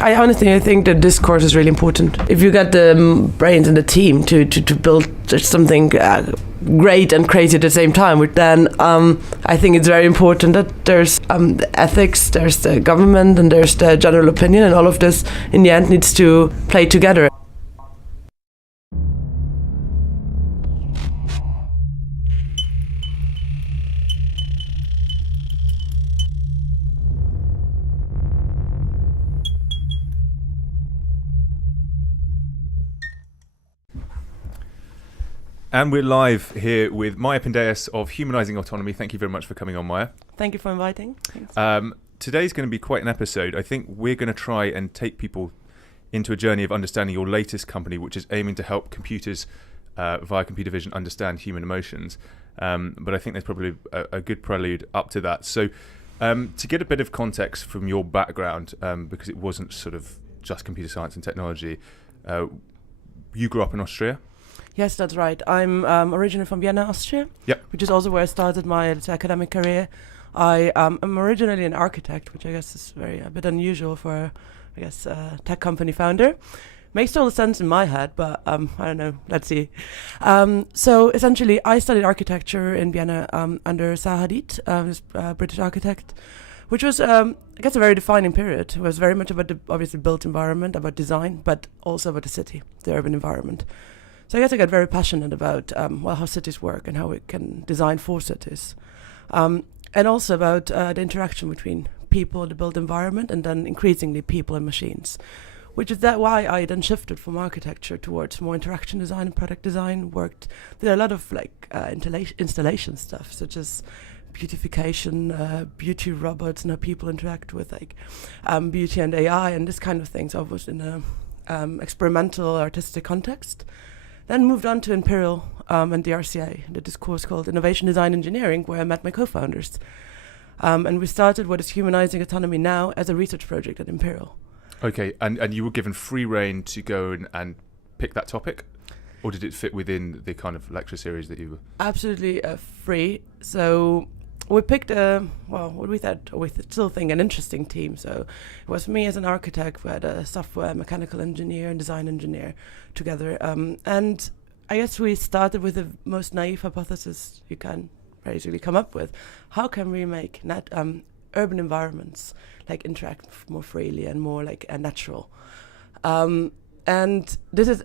I honestly think that discourse is really important. If you get the brains and the team to build something great and crazy at the same time, then I think it's very important that there's the ethics, there's the government, and there's the general opinion, and all of this in the end needs to play together. And we're live here with Maya Pindeus of Humanising Autonomy. Thank you very much for coming on, Maya. Thank you for inviting. Today's going to be quite an episode. I think we're going to try and take people into a journey of understanding your latest company, which is aiming to help computers via computer vision understand human emotions. But I think there's probably a good prelude up to that. So to get a bit of context from your background, because it wasn't sort of just computer science and technology, you grew up in Austria. Yes, that's right. I'm originally from Vienna, Austria, which is also where I started my academic career. I am originally an architect, which I guess is a bit unusual for, a tech company founder. Makes total sense in my head, but I don't know. Let's see. So essentially, I studied architecture in Vienna under Zaha Hadid, this British architect, which was, a very defining period. It was very much about the obviously built environment, about design, but also about the city, the urban environment. So I got very passionate about how cities work and how we can design for cities. And also about the interaction between people, the built environment, and then increasingly people and machines. Which is why I then shifted from architecture towards more interaction design and product design. Did a lot of installation stuff, such as beautification, beauty robots, and how people interact with beauty and AI and this kind of things. I was in a experimental artistic context. Then moved on to Imperial and the RCA, did this course called Innovation Design Engineering, where I met my co-founders. And we started what is Humanising Autonomy now as a research project at Imperial. Okay, and you were given free rein to go and pick that topic? Or did it fit within the kind of lecture series that you were? Absolutely free. So we picked we still think an interesting team. So it was me as an architect, we had a software mechanical engineer and design engineer together. And I guess we started with the most naive hypothesis you can basically come up with. How can we make urban environments interact more freely and more natural? And this is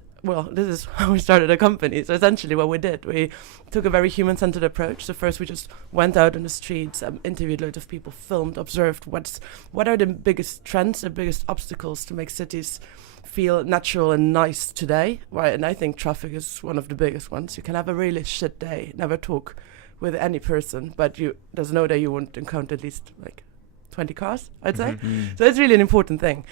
how we started a company. So essentially what we did, we took a very human-centered approach. So first we just went out on the streets, interviewed loads of people, filmed, observed what are the biggest trends, the biggest obstacles to make cities feel natural and nice today. Right, and I think traffic is one of the biggest ones. You can have a really shit day, never talk with any person, but there's no day you won't encounter at least 20 cars, I'd say. Mm-hmm. So it's really an important thing.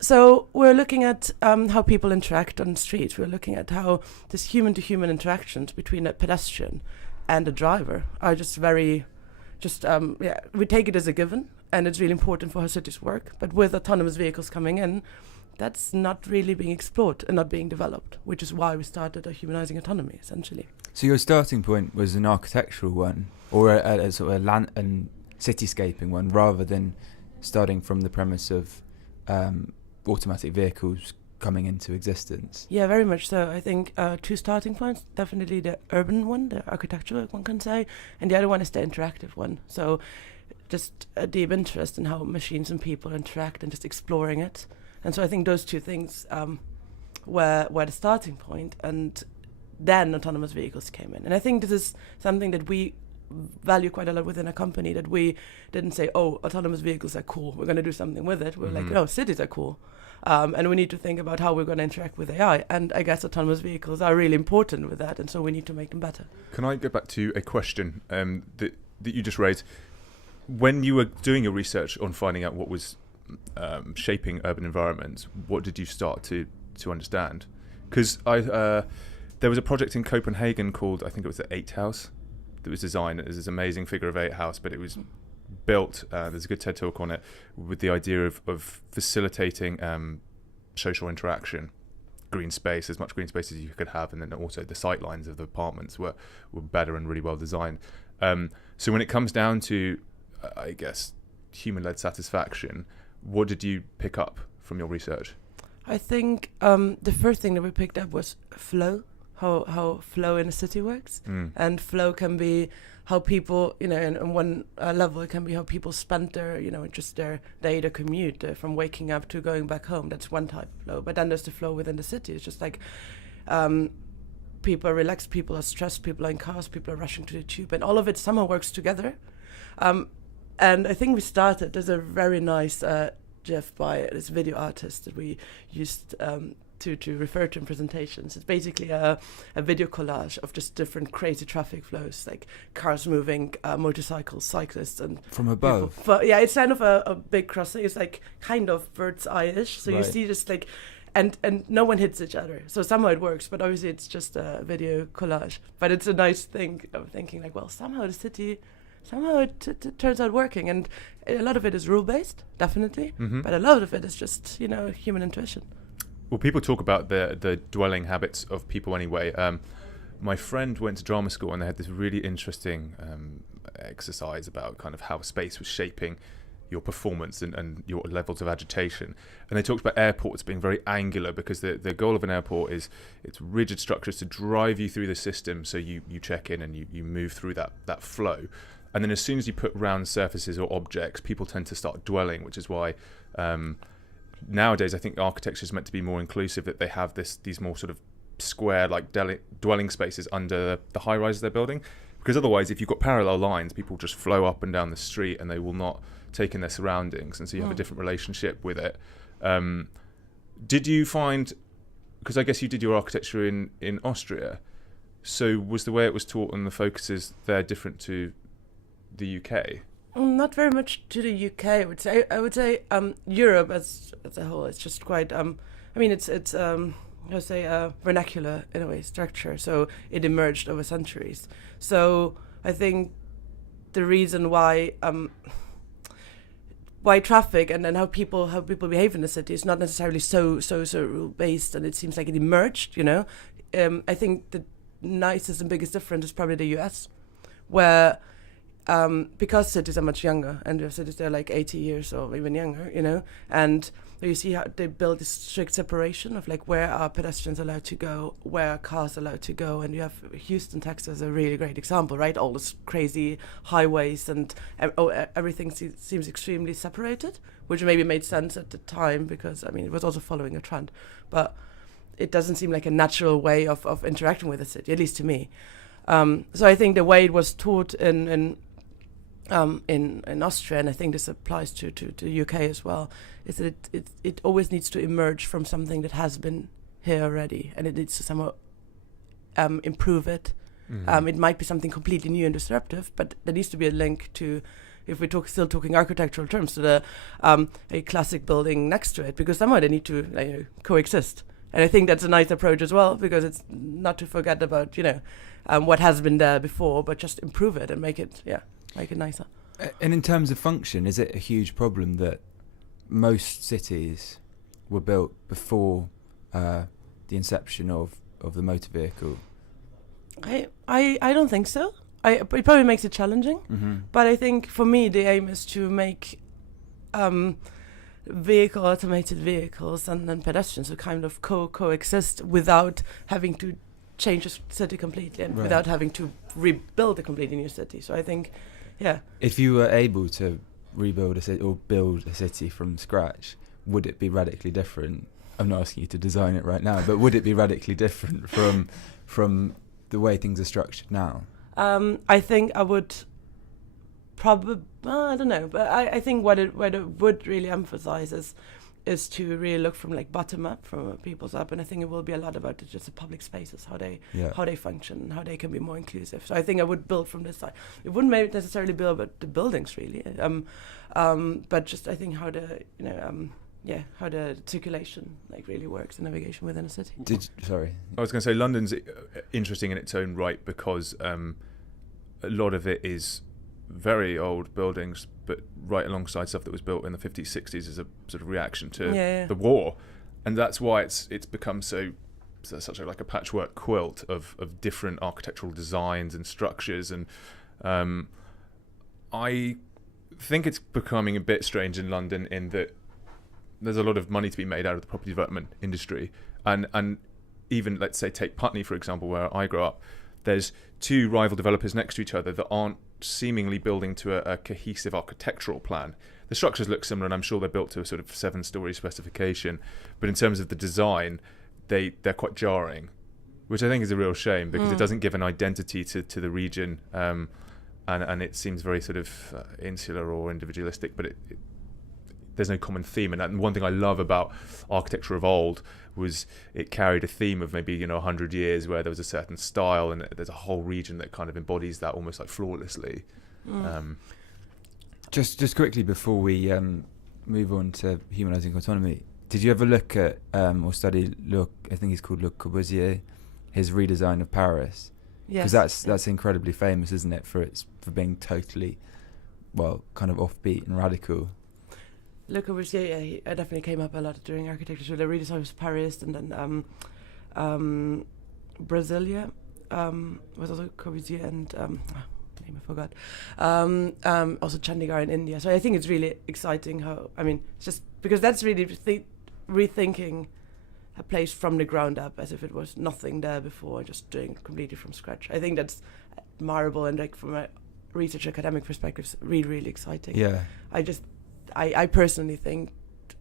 So we're looking at how people interact on the street. We're looking at how this human-to-human interactions between a pedestrian and a driver are we take it as a given, and it's really important for how cities work. But with autonomous vehicles coming in, that's not really being explored and not being developed, which is why we started a Humanising Autonomy, essentially. So your starting point was an architectural one, or a sort of a land and cityscaping one, rather than starting from the premise of automatic vehicles coming into existence? Yeah, very much so. I think two starting points, definitely the urban one, the architectural one can say, and the other one is the interactive one. So just a deep interest in how machines and people interact and just exploring it. And so I think those two things were the starting point, and then autonomous vehicles came in. And I think this is something that we value quite a lot within a company, that we didn't say, autonomous vehicles are cool, we're going to do something with it. We're like, no, cities are cool. And we need to think about how we're going to interact with AI. And I guess autonomous vehicles are really important with that. And so we need to make them better. Can I go back to a question that you just raised? When you were doing your research on finding out what was shaping urban environments, what did you start to understand? Because there was a project in Copenhagen called, I think it was the 8 House, that was designed as this amazing figure of 8 house, but it was built, there's a good TED talk on it, with the idea of facilitating social interaction, green space, as much green space as you could have, and then also the sight lines of the apartments were better and really well designed. So when it comes down to, I guess, human-led satisfaction, what did you pick up from your research? I think the first thing that we picked up was flow, how flow in a city works. And flow can be how people, in one level, it can be how people spend their, just their day, their commute from waking up to going back home. That's one type of flow. But then there's the flow within the city. It's just like people are relaxed, people are stressed, people are in cars, people are rushing to the tube, and all of it somehow works together. And I think there's a very nice GIF by this video artist that we used to refer to in presentations. It's basically a video collage of just different crazy traffic flows, like cars moving, motorcycles, cyclists, and from above. But yeah, it's kind of a big crossing. It's like kind of bird's eye-ish. So right. You see just like, and no one hits each other. So somehow it works, but obviously it's just a video collage. But it's a nice thing of thinking like, well, somehow the city. Somehow it turns out working, and a lot of it is rule-based, definitely, but a lot of it is just, human intuition. Well, people talk about the dwelling habits of people anyway. My friend went to drama school, and they had this really interesting exercise about kind of how space was shaping your performance and your levels of agitation. And they talked about airports being very angular, because the goal of an airport is it's rigid structures to drive you through the system, so you check in and you move through that flow. And then as soon as you put round surfaces or objects, people tend to start dwelling, which is why nowadays I think architecture is meant to be more inclusive, that they have these more sort of square like dwelling spaces under the high rises they're building. Because otherwise, if you've got parallel lines, people just flow up and down the street and they will not take in their surroundings, and so you have a different relationship with it. Did you find, because I guess you did your architecture in Austria, so was the way it was taught and the focuses there different to the UK? Not very much to the UK. I would say Europe as a whole. It's just quite. It's vernacular in a way structure. So it emerged over centuries. So I think the reason why traffic and then how people behave in the city is not necessarily so rule based, and it seems like it emerged. I think the nicest and biggest difference is probably the US, where. Because cities are much younger, and your cities they're like 80 years or even younger, and you see how they build this strict separation of like where are pedestrians allowed to go, where are cars allowed to go, and you have Houston, Texas, a really great example, right? All these crazy highways and everything seems extremely separated, which maybe made sense at the time because it was also following a trend, but it doesn't seem like a natural way of interacting with the city, at least to me. So I think the way it was taught in Austria, and I think this applies to UK as well, is that it always needs to emerge from something that has been here already, and it needs to somehow improve it. It might be something completely new and disruptive, but there needs to be a link to, if we're still talking architectural terms, to a classic building next to it, because somehow they need to coexist. And I think that's a nice approach as well, because it's not to forget about what has been there before, but just improve it and make it nicer. And in terms of function, is it a huge problem that most cities were built before the inception of the motor vehicle? I don't think so. It probably makes it challenging, but I think for me the aim is to make automated vehicles and then pedestrians who kind of coexist without having to change the city completely and without having to rebuild a completely new city. So I think, if you were able to rebuild a city or build a city from scratch, would it be radically different? I'm not asking you to design it right now, but would it be radically different from the way things are structured now? I think I would probably, I don't know, but I think what it would really emphasize is to really look from like bottom up, from people's up, and I think it will be a lot about just the public spaces, how they function, how they can be more inclusive. So I think I would build from this side. It wouldn't maybe necessarily build about the buildings really, but just I think how the circulation like really works, the navigation within a city. I was going to say London's interesting in its own right, because a lot of it is very old buildings, but right alongside stuff that was built in the 50s, 60s as a sort of reaction to the war, and that's why it's become such a patchwork quilt of different architectural designs and structures, and I think it's becoming a bit strange in London in that there's a lot of money to be made out of the property development industry, and even, let's say, take Putney for example, where I grew up. There's two rival developers next to each other that aren't seemingly building to a cohesive architectural plan. The structures look similar, and I'm sure they're built to a sort of 7-story specification, but in terms of the design, they're quite jarring, which I think is a real shame, because it doesn't give an identity to the region, and it seems very sort of insular or individualistic, but there's no common theme. And one thing I love about architecture of old was it carried a theme of maybe 100 years, where there was a certain style, and there's a whole region that kind of embodies that almost like flawlessly. Just quickly before we move on to Humanising Autonomy, did you ever look at or study I think he's called Le Corbusier, his redesign of Paris? Yes. Because that's incredibly famous, isn't it, for being totally, well, kind of offbeat and radical. Le Corbusier, he definitely came up a lot during architecture. So the redesign was Paris, and then Brasilia was also Corbusier, and name I forgot. Also Chandigarh in India. So I think it's really exciting how, it's just because that's really rethinking a place from the ground up, as if it was nothing there before, just doing it completely from scratch. I think that's admirable, and like from a research academic perspective, it's really, really exciting. Yeah. I personally think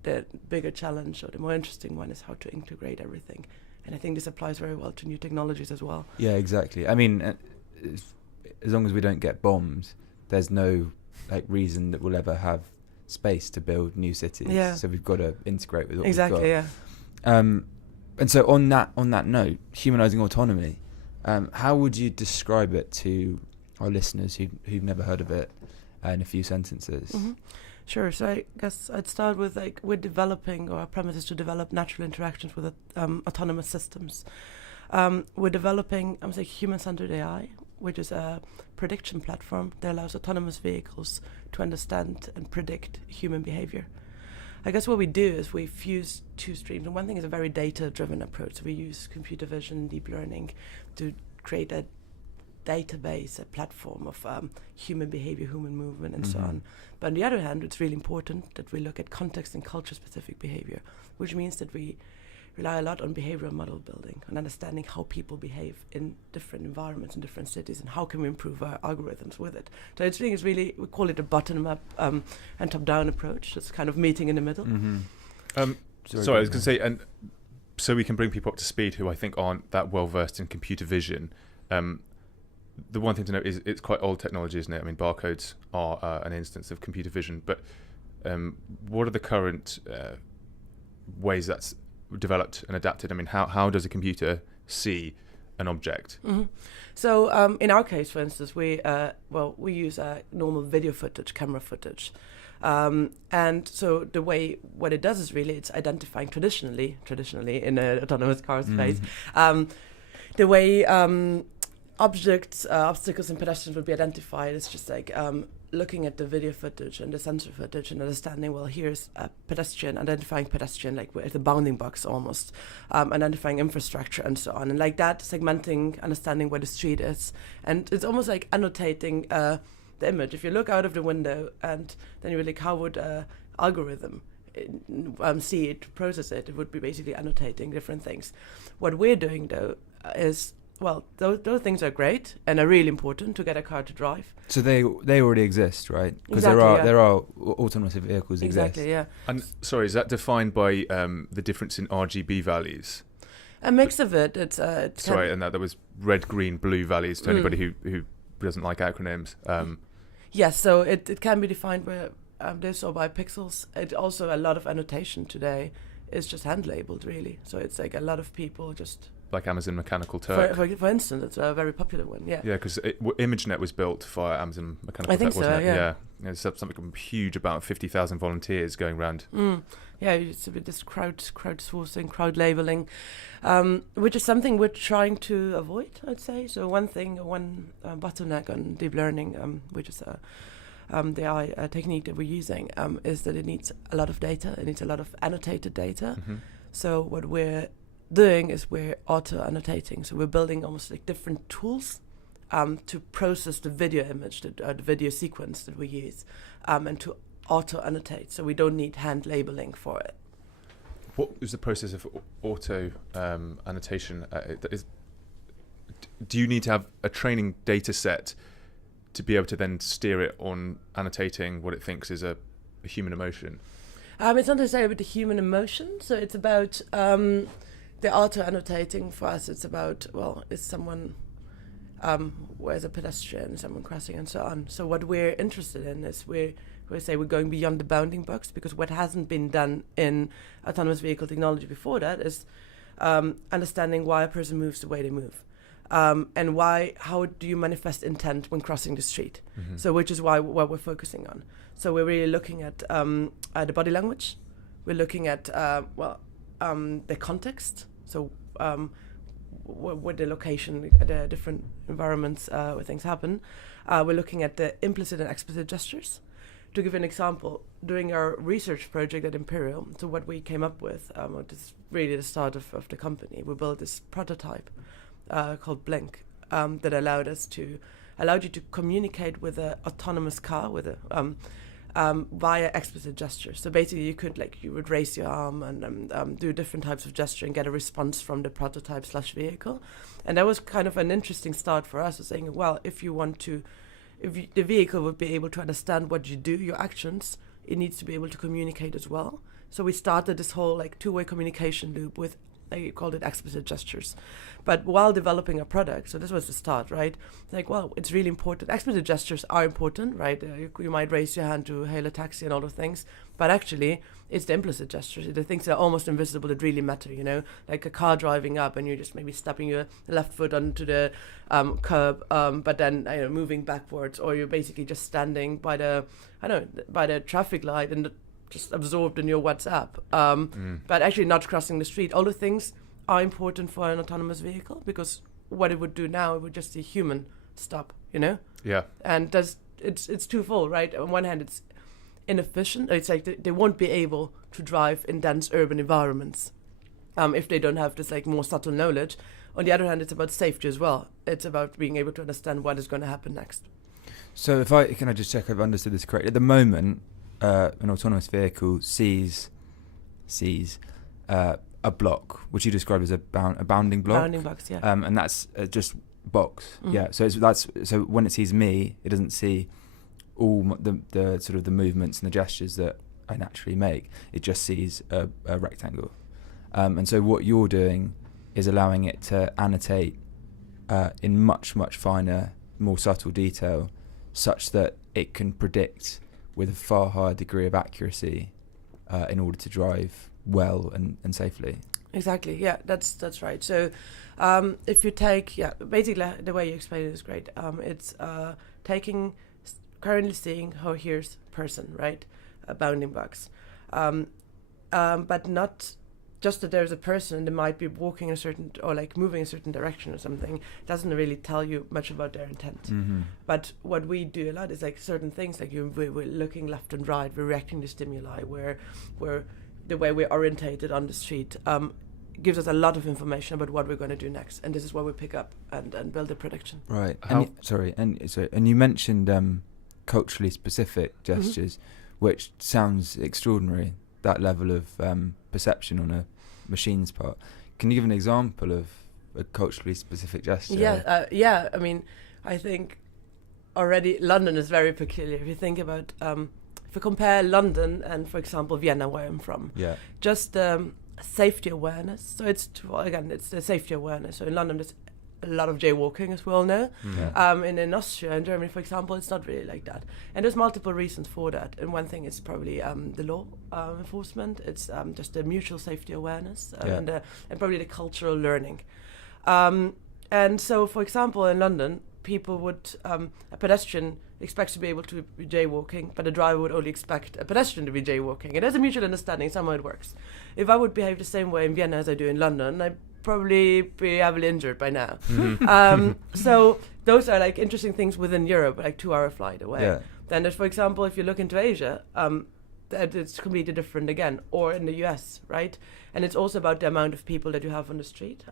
the bigger challenge, or the more interesting one, is how to integrate everything. And I think this applies very well to new technologies as well. Yeah, exactly. As long as we don't get bombed, there's no reason that we'll ever have space to build new cities. Yeah. So we've got to integrate with what exactly, we've got. Yeah. And so on that note, Humanising Autonomy, how would you describe it to our listeners who've never heard of it in a few sentences? Mm-hmm. Sure. So I guess I'd start with we're developing, or our premise is to develop natural interactions with autonomous systems. We're developing, human-centered AI, which is a prediction platform that allows autonomous vehicles to understand and predict human behavior. I guess what we do is we fuse two streams. And one thing is a very data-driven approach. So we use computer vision, deep learning to create a database, a platform of human behavior, human movement, and so on. But on the other hand, it's really important that we look at context and culture-specific behavior, which means that we rely a lot on behavioral model building, on understanding how people behave in different environments, in different cities, and how can we improve our algorithms with it. So I think it's really, we call it a bottom-up and top-down approach. It's kind of meeting in the middle. Sorry, I was going to say, and so we can bring people up to speed who I think aren't that well-versed in computer vision. The one thing to note is it's quite old technology, isn't it? Barcodes are an instance of computer vision, but what are the current ways that's developed and adapted? How does a computer see an object? So in our case, for instance, we use normal video footage, camera footage. And so what it does is really it's identifying traditionally in an autonomous car space, the way obstacles and pedestrians would be identified is just looking at the video footage and the sensor footage and understanding, well, here's a pedestrian, identifying pedestrian, with the bounding box almost, identifying infrastructure and so on. And like that, segmenting, understanding where the street is. And it's almost like annotating the image. If you look out of the window and then you're like, how would algorithm see it, process it? It would be basically annotating different things. What we're doing, though, is those things are great and are really important to get a car to drive. So they already exist, right? Because exactly, there are autonomous vehicles exist. Exactly, yeah. And sorry, is that defined by the difference in RGB values? A mix of it. It's sorry, and that was red, green, blue values to anybody who doesn't like acronyms. Yes, so it can be defined by this or by pixels. It also, a lot of annotation today is just hand labeled, really. So it's a lot of people just. Like Amazon Mechanical Turk. For instance, it's a very popular one, yeah. Yeah, because ImageNet was built via Amazon Mechanical Turk, I think so, wasn't it? yeah. There's something huge, about 50,000 volunteers going around. Yeah, it's a bit this crowdsourcing, crowd labeling, which is something we're trying to avoid, I'd say. So one bottleneck on deep learning, which is the AI technique that we're using, is that it needs a lot of data. It needs a lot of annotated data. So what we're doing is we're auto-annotating. So we're building almost different tools to process the video image, the video sequence that we use, and to auto-annotate. So we don't need hand labeling for it. what is the process of auto annotation? Do you need to have a training data set to be able to then steer it on annotating what it thinks is a human emotion? It's not necessarily about the human emotion, so it's about the auto-annotating for us. It's about, is someone, where's a pedestrian, someone crossing, and so on. So what we're interested in is we're going beyond the bounding box, because what hasn't been done in autonomous vehicle technology before that is understanding why a person moves the way they move. And how do you manifest intent when crossing the street? Mm-hmm. So which is what we're focusing on. So we're really looking at the body language. We're looking at the context. So what the location, the different environments where things happen. We're looking at the implicit and explicit gestures. To give an example, during our research project at Imperial, so what we came up with, which is really the start of the company, we built this prototype called Blink that allowed you to communicate with an autonomous car with via explicit gestures. So basically, you would raise your arm and do different types of gesture and get a response from the prototype/vehicle, and that was kind of an interesting start for us, of saying, well, if the vehicle would be able to understand what you do, your actions, it needs to be able to communicate as well. So we started this whole two-way communication loop with, I called it explicit gestures. But while developing a product, so this was the start, right? It's really important. Explicit gestures are important, right? You might raise your hand to hail a taxi and all those things, but actually it's the implicit gestures, the things that are almost invisible that really matter, like a car driving up and you're just maybe stepping your left foot onto the curb, but then moving backwards, or you're basically just standing by the traffic light and just absorbed in your WhatsApp, but actually not crossing the street. All the things are important for an autonomous vehicle, because what it would do now, it would just see human stop, Yeah. And it's twofold, right? On one hand, it's inefficient. It's like they won't be able to drive in dense urban environments if they don't have this more subtle knowledge. On the other hand, it's about safety as well. It's about being able to understand what is going to happen next. So can I just check I've understood this correctly? At the moment, an autonomous vehicle sees a block, which you described as a bounding block. Bounding blocks, yeah. And that's just box. Mm-hmm. Yeah. So when it sees me, it doesn't see all the sort of the movements and the gestures that I naturally make. It just sees a rectangle. And so what you're doing is allowing it to annotate in much, much finer, more subtle detail, such that it can predict with a far higher degree of accuracy in order to drive well and safely. Exactly, yeah, that's right. So if you take, basically the way you explain it is great. It's currently seeing how here's person, right? Bounding box. But not just that there's a person and they might be walking a certain, or moving a certain direction or something. Doesn't really tell you much about their intent. Mm-hmm. But what we do a lot is certain things, we're looking left and right, we're reacting to stimuli, where the way we're orientated on the street gives us a lot of information about what we're going to do next, and this is what we pick up and build a prediction. Right. And you mentioned culturally specific gestures, which sounds extraordinary. That level of perception on a machine's part. Can you give an example of a culturally specific gesture? Yeah. I mean, I think already London is very peculiar. If you think about, if we compare London and, for example, Vienna, where I'm from, just safety awareness. So it's the safety awareness. So in London, there's a lot of jaywalking, as we all know. Yeah. In Austria and Germany, for example, it's not really like that. And there's multiple reasons for that. And one thing is probably the law enforcement. It's just the mutual safety awareness and probably the cultural learning. And so, for example, in London, people would, a pedestrian expects to be able to be jaywalking, but a driver would only expect a pedestrian to be jaywalking. And there's a mutual understanding, somehow it works. If I would behave the same way in Vienna as I do in London, I'd probably be heavily injured by now. Mm-hmm. So those are interesting things within Europe, 2-hour flight away. Yeah. Then there's, for example, if you look into Asia, that it's completely different again, or in the US, right? And it's also about the amount of people that you have on the street.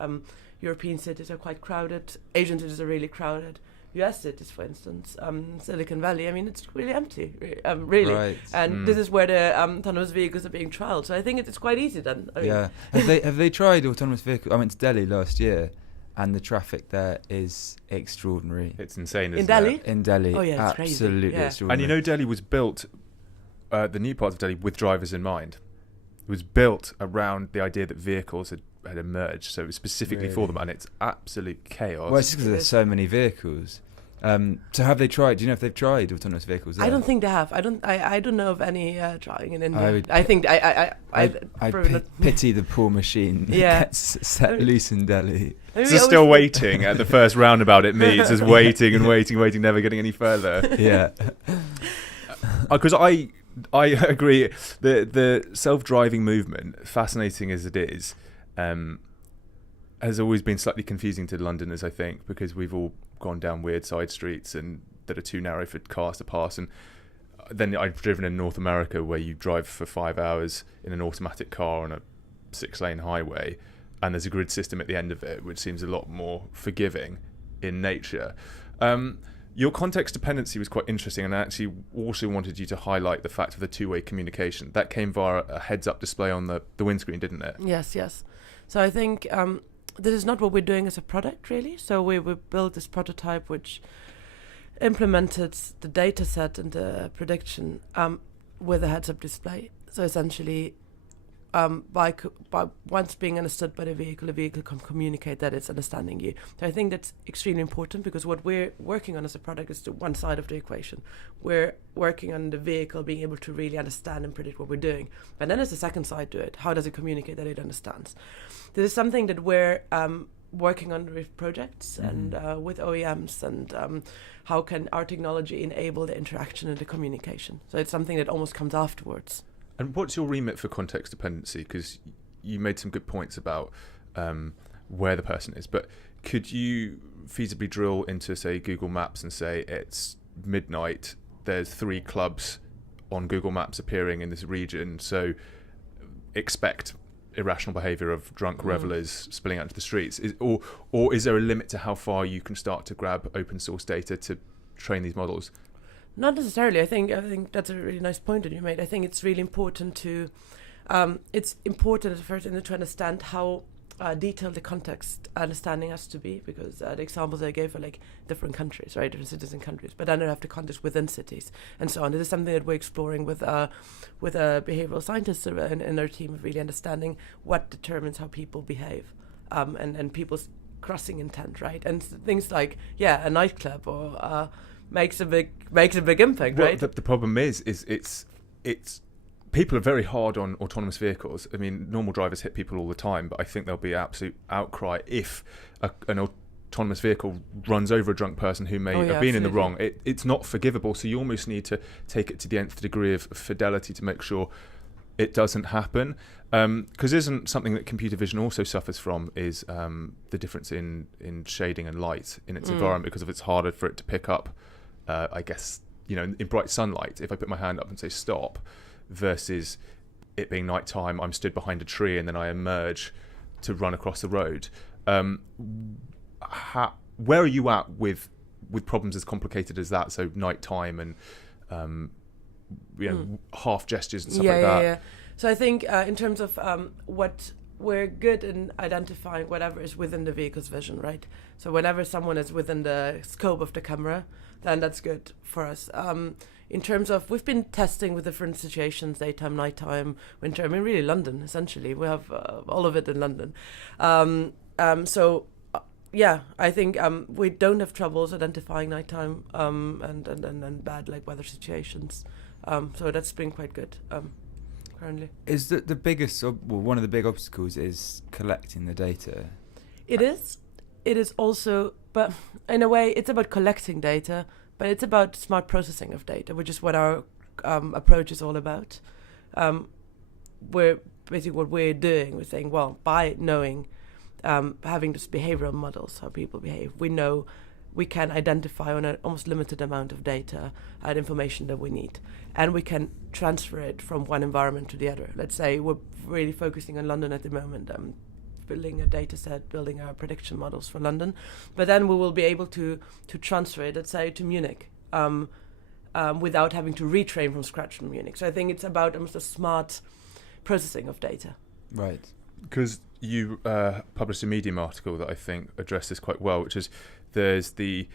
European cities are quite crowded. Asian cities are really crowded. US cities, for instance, Silicon Valley, I mean, it's really empty, really. Right. And this is where the autonomous vehicles are being trialed. So I think it's quite easy then. I mean, Yeah. Have they tried autonomous vehicles? I went to Delhi last year, and the traffic there is extraordinary. It's insane, In isn't Delhi? it? In Delhi, Oh, yeah, it's crazy. absolutely Yeah. extraordinary. And you know, Delhi was built, the new parts of Delhi, with drivers in mind. It was built around the idea that vehicles had emerged, so it was specifically for them, and it's absolute chaos. Well, it's just because there's so many vehicles. So have they tried? Do you know if they've tried autonomous vehicles there? I don't think they have. I don't know of any trying in India. I would- I think I pity the poor machine that Yeah. gets set loose in Delhi. Maybe So still waiting at the first roundabout it meets, just waiting and waiting, never getting any further. Yeah. Because I agree, the self-driving movement, fascinating as it is, has always been slightly confusing to Londoners, I think, because we've all gone down weird side streets and that are too narrow for cars to pass. And then I've driven in North America, where you drive for 5 hours in an automatic car on a 6-lane highway, and there's a grid system at the end of it, which seems a lot more forgiving in nature. Your context dependency was quite interesting, and I actually also wanted you to highlight the fact of the two-way communication. That came via a heads-up display on the windscreen, didn't it? Yes. So I think this is not what we're doing as a product, really. So we built this prototype which implemented the data set and the prediction with a heads-up display. So essentially, by once being understood by the vehicle can communicate that it's understanding you. So I think that's extremely important, because what we're working on as a product is the one side of the equation. We're working on the vehicle being able to really understand and predict what we're doing. But then there's the second side to it. How does it communicate that it understands? This is something that we're working on with projects and with OEMs, and how can our technology enable the interaction and the communication. So it's something that almost comes afterwards. And what's your remit for context dependency? Because you made some good points about where the person is, but could you feasibly drill into, say, Google Maps and say it's midnight, there's 3 clubs on Google Maps appearing in this region, so expect irrational behaviour of drunk revelers spilling out into the streets? Or is there a limit to how far you can start to grab open source data to train these models? Not necessarily. I think that's a really nice point that you made. I think it's really important to, it's important first to understand how detailed the context understanding has to be, because the examples I gave are like different countries, right? Different cities and countries, but then you have the context within cities and so on. This is something that we're exploring with behavioral scientists in our team, of really understanding what determines how people behave, and people's crossing intent, right? And things like a nightclub or makes a big impact, right? The problem is it's people are very hard on autonomous vehicles. I mean, normal drivers hit people all the time, but I think there'll be absolute outcry if an autonomous vehicle runs over a drunk person who may have been in the wrong. It's not forgivable, so you almost need to take it to the nth degree of fidelity to make sure it doesn't happen. Because isn't something that computer vision also suffers from is the difference in shading and light in its environment, because it's harder for it to pick up, I guess, in bright sunlight, if I put my hand up and say stop, versus it being nighttime, I'm stood behind a tree and then I emerge to run across the road. Where are you at with problems as complicated as that? So nighttime and half gestures and stuff like that. Yeah. So I think in terms of what we're good in identifying whatever is within the vehicle's vision, right? So whenever someone is within the scope of the camera, then that's good for us. In terms of, we've been testing with different situations, daytime, nighttime, winter. I mean, really London, essentially. We have all of it in London. I think we don't have troubles identifying nighttime and bad weather situations. So that's been quite good currently. Is that the biggest, one of the big obstacles is collecting the data? It is. It is also, but in a way, it's about collecting data, but it's about smart processing of data, which is what our approach is all about. We're basically what we're doing. We're saying, well, by knowing, having these behavioral models, how people behave, we know we can identify on an almost limited amount of data the information that we need, and we can transfer it from one environment to the other. Let's say we're really focusing on London at the moment. building a data set, building our prediction models for London. But then we will be able to transfer it, let's say, to Munich, without having to retrain from scratch from Munich. So I think it's about almost a smart processing of data. Right. Because you published a Medium article that I think addressed this quite well, which is there's the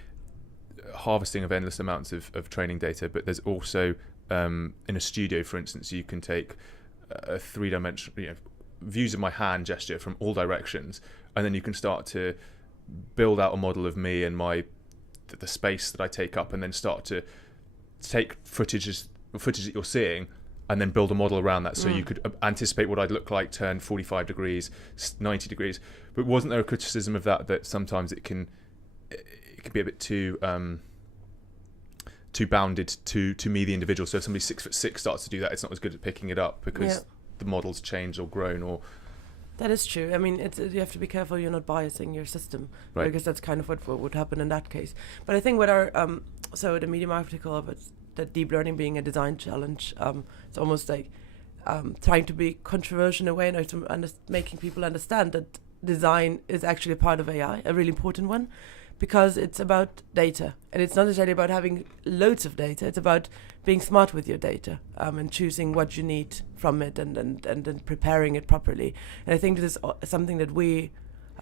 harvesting of endless amounts of training data, but there's also in a studio, for instance, you can take a three-dimensional views of my hand gesture from all directions, and then you can start to build out a model of me and the space that I take up, and then start to take footage that you're seeing, and then build a model around that. So you could anticipate what I'd look like, turn 45 degrees, 90 degrees. But wasn't there a criticism of that sometimes it can be a bit too bounded to me, the individual? So if somebody 6'6" starts to do that, it's not as good at picking it up because the model's changed or grown or... That is true. I mean, you have to be careful you're not biasing your system, right? Because that's kind of what would happen in that case. But I think what our so the Medium article of it, that deep learning being a design challenge, it's almost like trying to be controversial in a way, and making people understand that design is actually a part of AI, a really important one, because it's about data, and it's not necessarily about having loads of data. It's about being smart with your data, and choosing what you need from it, and then preparing it properly. And I think this is something that we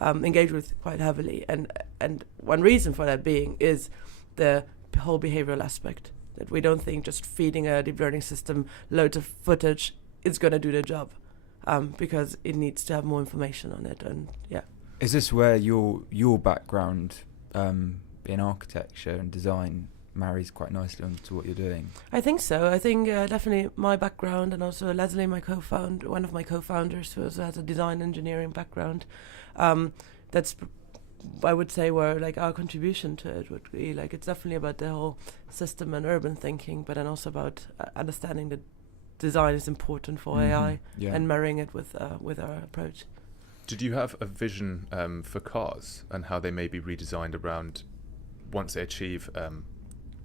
engage with quite heavily. And one reason for that being is the whole behavioral aspect, that we don't think just feeding a deep learning system loads of footage is going to do the job, because it needs to have more information on it. And is this where your background in architecture and design marries quite nicely onto what you're doing? I think so. I think definitely my background, and also Leslie, one of my co-founders, who also has a design engineering background. That's, I would say, where like our contribution to it would be. Like, it's definitely about the whole system and urban thinking, but then also about understanding that design is important for AI and marrying it with our approach. Did you have a vision for cars and how they may be redesigned around once they achieve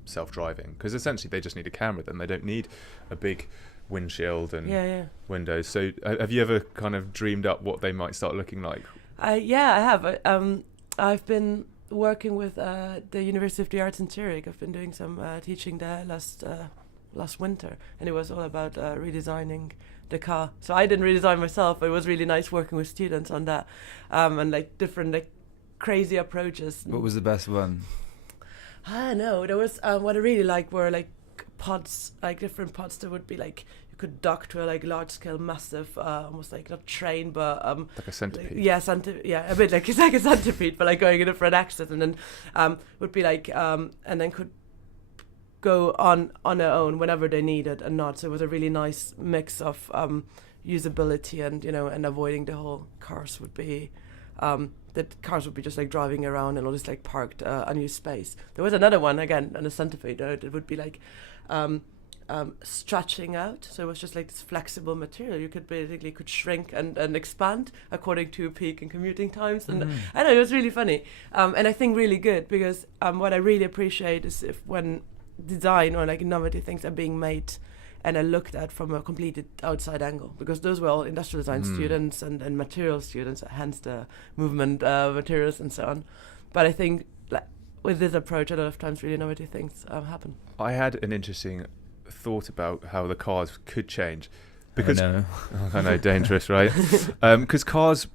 self-driving? Because essentially they just need a camera, then they don't need a big windshield and windows. So have you ever kind of dreamed up what they might start looking like? I have. I've been working with the University of the Arts in Zurich. I've been doing some teaching there last winter, and it was all about redesigning the car. So I didn't redesign myself, but it was really nice working with students on that, and like different like crazy approaches. What was the best one? I don't know. There was what I really liked were like pods, like different pods that would be like you could dock to a like large scale, massive, almost like not train, but like a centipede. A bit like it's like a centipede, but like going in different axes, and then would be like and then could go on their own whenever they needed and not. So it was a really nice mix of usability and avoiding the whole cars would be just like driving around and all this like parked unused space. There was another one again on the centipede. It would be like stretching out. So it was just like this flexible material. You could basically shrink and expand according to peak and commuting times. And I know it was really funny. And I think really good, because what I really appreciate is when design or like innovative things are being made and are looked at from a completely outside angle, because those were all industrial design students and material students, hence the movement materials and so on. But I think like, with this approach, a lot of times really innovative things happen. I had an interesting thought about how the cars could change, because I know dangerous, right? Because cars,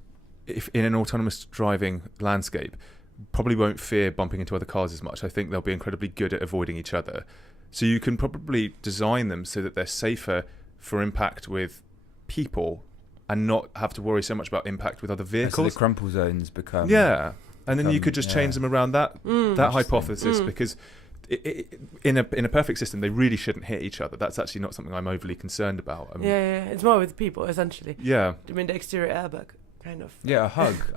if in an autonomous driving landscape, probably won't fear bumping into other cars as much. I think they'll be incredibly good at avoiding each other. So you can probably design them so that they're safer for impact with people and not have to worry so much about impact with other vehicles. So the crumple zones become... Yeah. And then you could just change them around that hypothesis, because in a perfect system, they really shouldn't hit each other. That's actually not something I'm overly concerned about. It's more with people, essentially. Yeah. I mean, the exterior airbag. Kind of. Yeah, a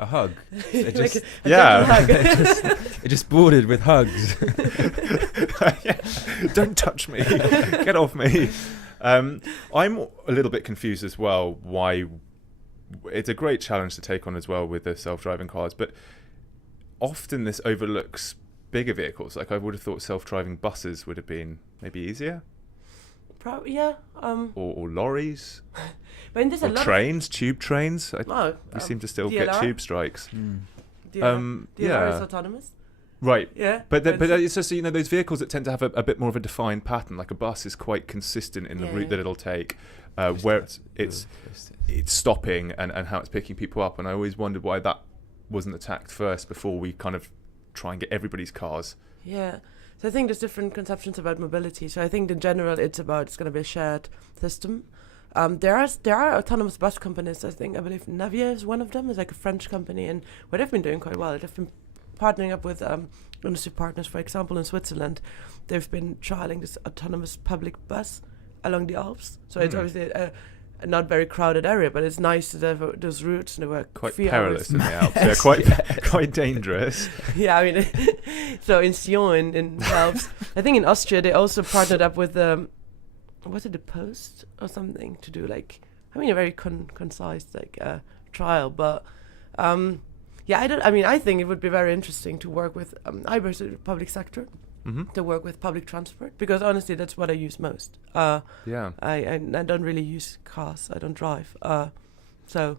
hug. It just, hug. It just bordered with hugs. Don't touch me. Get off me. I'm a little bit confused as well why it's a great challenge to take on as well with the self-driving cars, but often this overlooks bigger vehicles. Like I would have thought self-driving buses would have been maybe easier. Probably, yeah. or lorries, But there's a or lot trains, tube trains. we seem to still get DLR? tube strikes. DLR yeah. is autonomous. Right. Yeah. But it's just, you know, those vehicles that tend to have a bit more of a defined pattern, like a bus is quite consistent in the route that it'll take, where it's stopping and how it's picking people up. And I always wondered why that wasn't attacked first before we kind of try and get everybody's cars. Yeah. So I think there's different conceptions about mobility. So I think in general it's going to be a shared system. There are autonomous bus companies. I believe Navia is one of them. It's like a French company, and where they've been doing quite well. They've been partnering up with industry partners. For example, in Switzerland, they've been trialing this autonomous public bus along the Alps. So it's obviously a not very crowded area, but it's nice to have those routes, and they were quite perilous in the Alps. They're quite dangerous. Yeah, I mean, so in Sion in the Alps, I think in Austria they also partnered up with was it the Post or something to do a very concise trial, but I think it would be very interesting to work with either the public sector, to work with public transport, because honestly that's what I use most. I don't really use cars. I don't drive. So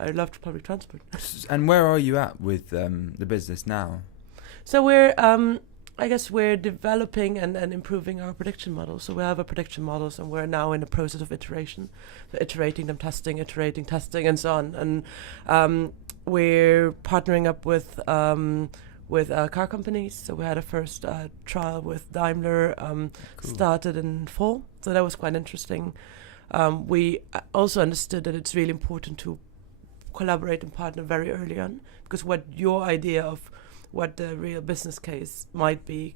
I love public transport. And where are you at with the business now? So we're developing and improving our prediction models. So we have our prediction models, and we're now in the process of iteration, so iterating them, testing, and so on. And we're partnering up with car companies. So we had a first trial with Daimler, started in fall. So that was quite interesting. We also understood that it's really important to collaborate and partner very early on, because what your idea of what the real business case might be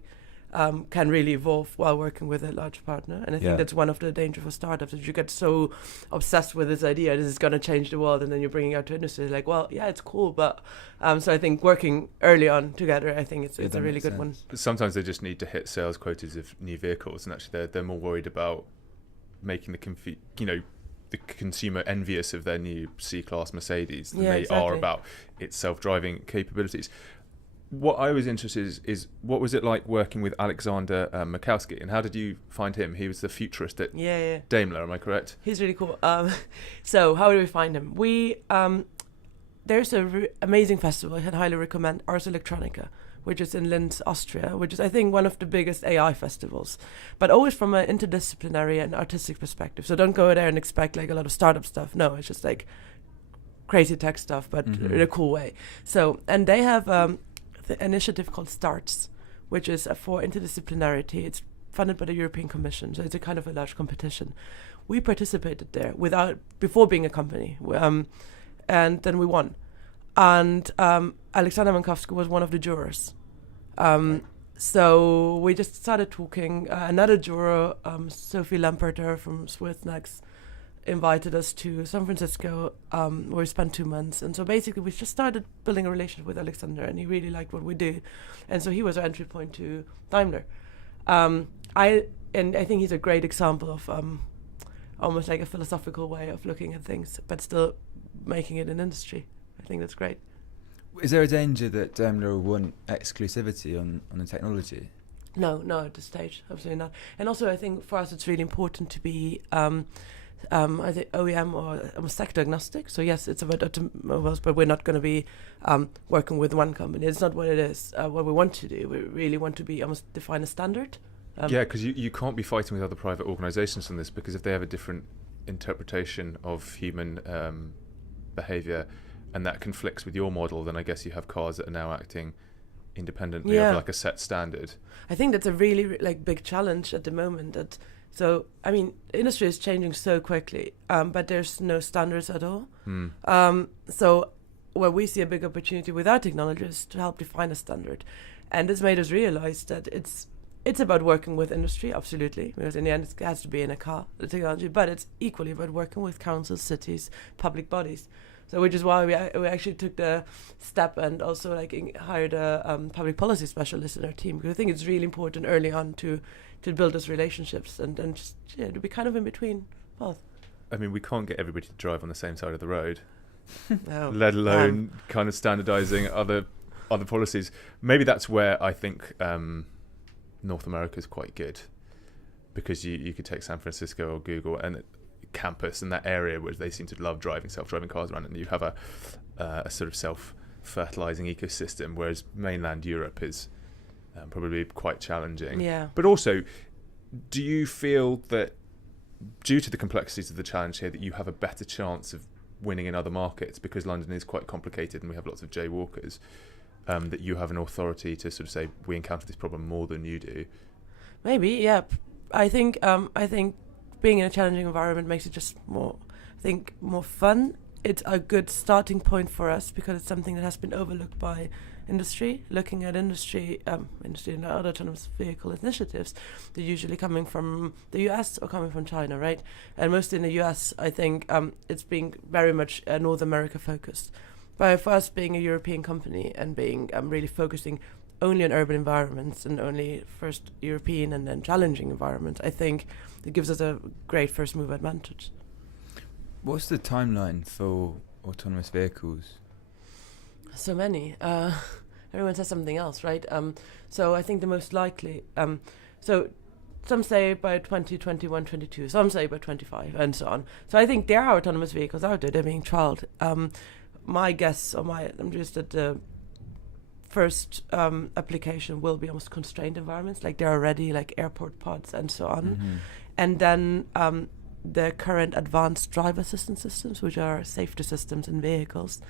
can really evolve while working with a large partner. And I think that's one of the dangers for startups, is you get so obsessed with this idea, this is going to change the world, and then you're bringing it out to industry, like, well, yeah, it's cool, but so I think working early on together, I think it's a really good one. Sometimes they just need to hit sales quotas of new vehicles, and actually they're more worried about making the consumer envious of their new C-Class Mercedes than they are about its self-driving capabilities. What I was interested is what was it like working with Alexander Mikowski, and how did you find him? He was the futurist at Daimler, am I correct? He's really cool. So how do we find him? There's a amazing festival I can highly recommend, Ars Electronica, which is in Linz, Austria, which is, I think, one of the biggest AI festivals, but always from an interdisciplinary and artistic perspective. So don't go there and expect a lot of startup stuff. No, it's just crazy tech stuff, but in a cool way. So, and they have the initiative called STARTS, which is for interdisciplinarity. It's funded by the European Commission, so it's a kind of a large competition. We participated there before being a company, and then we won. And Alexander Mankowski was one of the jurors. So we just started talking. Another juror, Sophie Lamperter from Swissnex, invited us to San Francisco, where we spent 2 months. And so basically we just started building a relationship with Alexander, and he really liked what we do. And so he was our entry point to Daimler. I think he's a great example of almost like a philosophical way of looking at things, but still making it an industry. I think that's great. Is there a danger that Daimler will want exclusivity on the technology? No, at this stage, absolutely not. And also I think for us it's really important to be I think OEM or sector agnostic. So yes, it's about automobiles, but we're not going to be working with one company. It's not what it is. What we want to do, we really want to be almost define a standard. Because you can't be fighting with other private organisations on this, because if they have a different interpretation of human behaviour and that conflicts with your model, then I guess you have cars that are now acting independently of a set standard. I think that's a really big challenge at the moment. So, I mean, the industry is changing so quickly, but there's no standards at all. So where we see a big opportunity with our technology is to help define a standard. And this made us realize that it's about working with industry, absolutely, because in the end it has to be in a car, the technology, but it's equally about working with councils, cities, public bodies. So which is why we actually took the step and also hired a public policy specialist in our team, because I think it's really important early on to build those relationships and just to be kind of in between both. I mean, we can't get everybody to drive on the same side of the road, no. let alone kind of standardizing other policies. Maybe that's where I think North America is quite good. because you could take San Francisco or Google and campus and that area where they seem to love driving self-driving cars around, and you have a sort of self-fertilizing ecosystem, whereas mainland Europe is probably quite challenging. Yeah. But also, do you feel that due to the complexities of the challenge here that you have a better chance of winning in other markets because London is quite complicated and we have lots of jaywalkers, that you have an authority to sort of say, we encounter this problem more than you do? Maybe, yeah. I think being in a challenging environment makes it just more fun. It's a good starting point for us because it's something that has been overlooked by industry. Looking at industry and other autonomous vehicle initiatives, they're usually coming from the US or coming from China, right? And mostly in the US, I think it's being very much North America focused. But for us being a European company and being really focusing only on urban environments and only first European and then challenging environments, I think it gives us a great first move advantage. What's the timeline for autonomous vehicles? So many. Everyone says something else, right? So I think the most likely, so some say by 2021, 22, some say by 25, and so on. So I think there are autonomous vehicles out there, they're being trialed. My guess, I'm just at the first application will be almost constrained environments, like there are already like airport pods and so on. Mm-hmm. And then the current advanced driver assistance systems, which are safety systems in vehicles,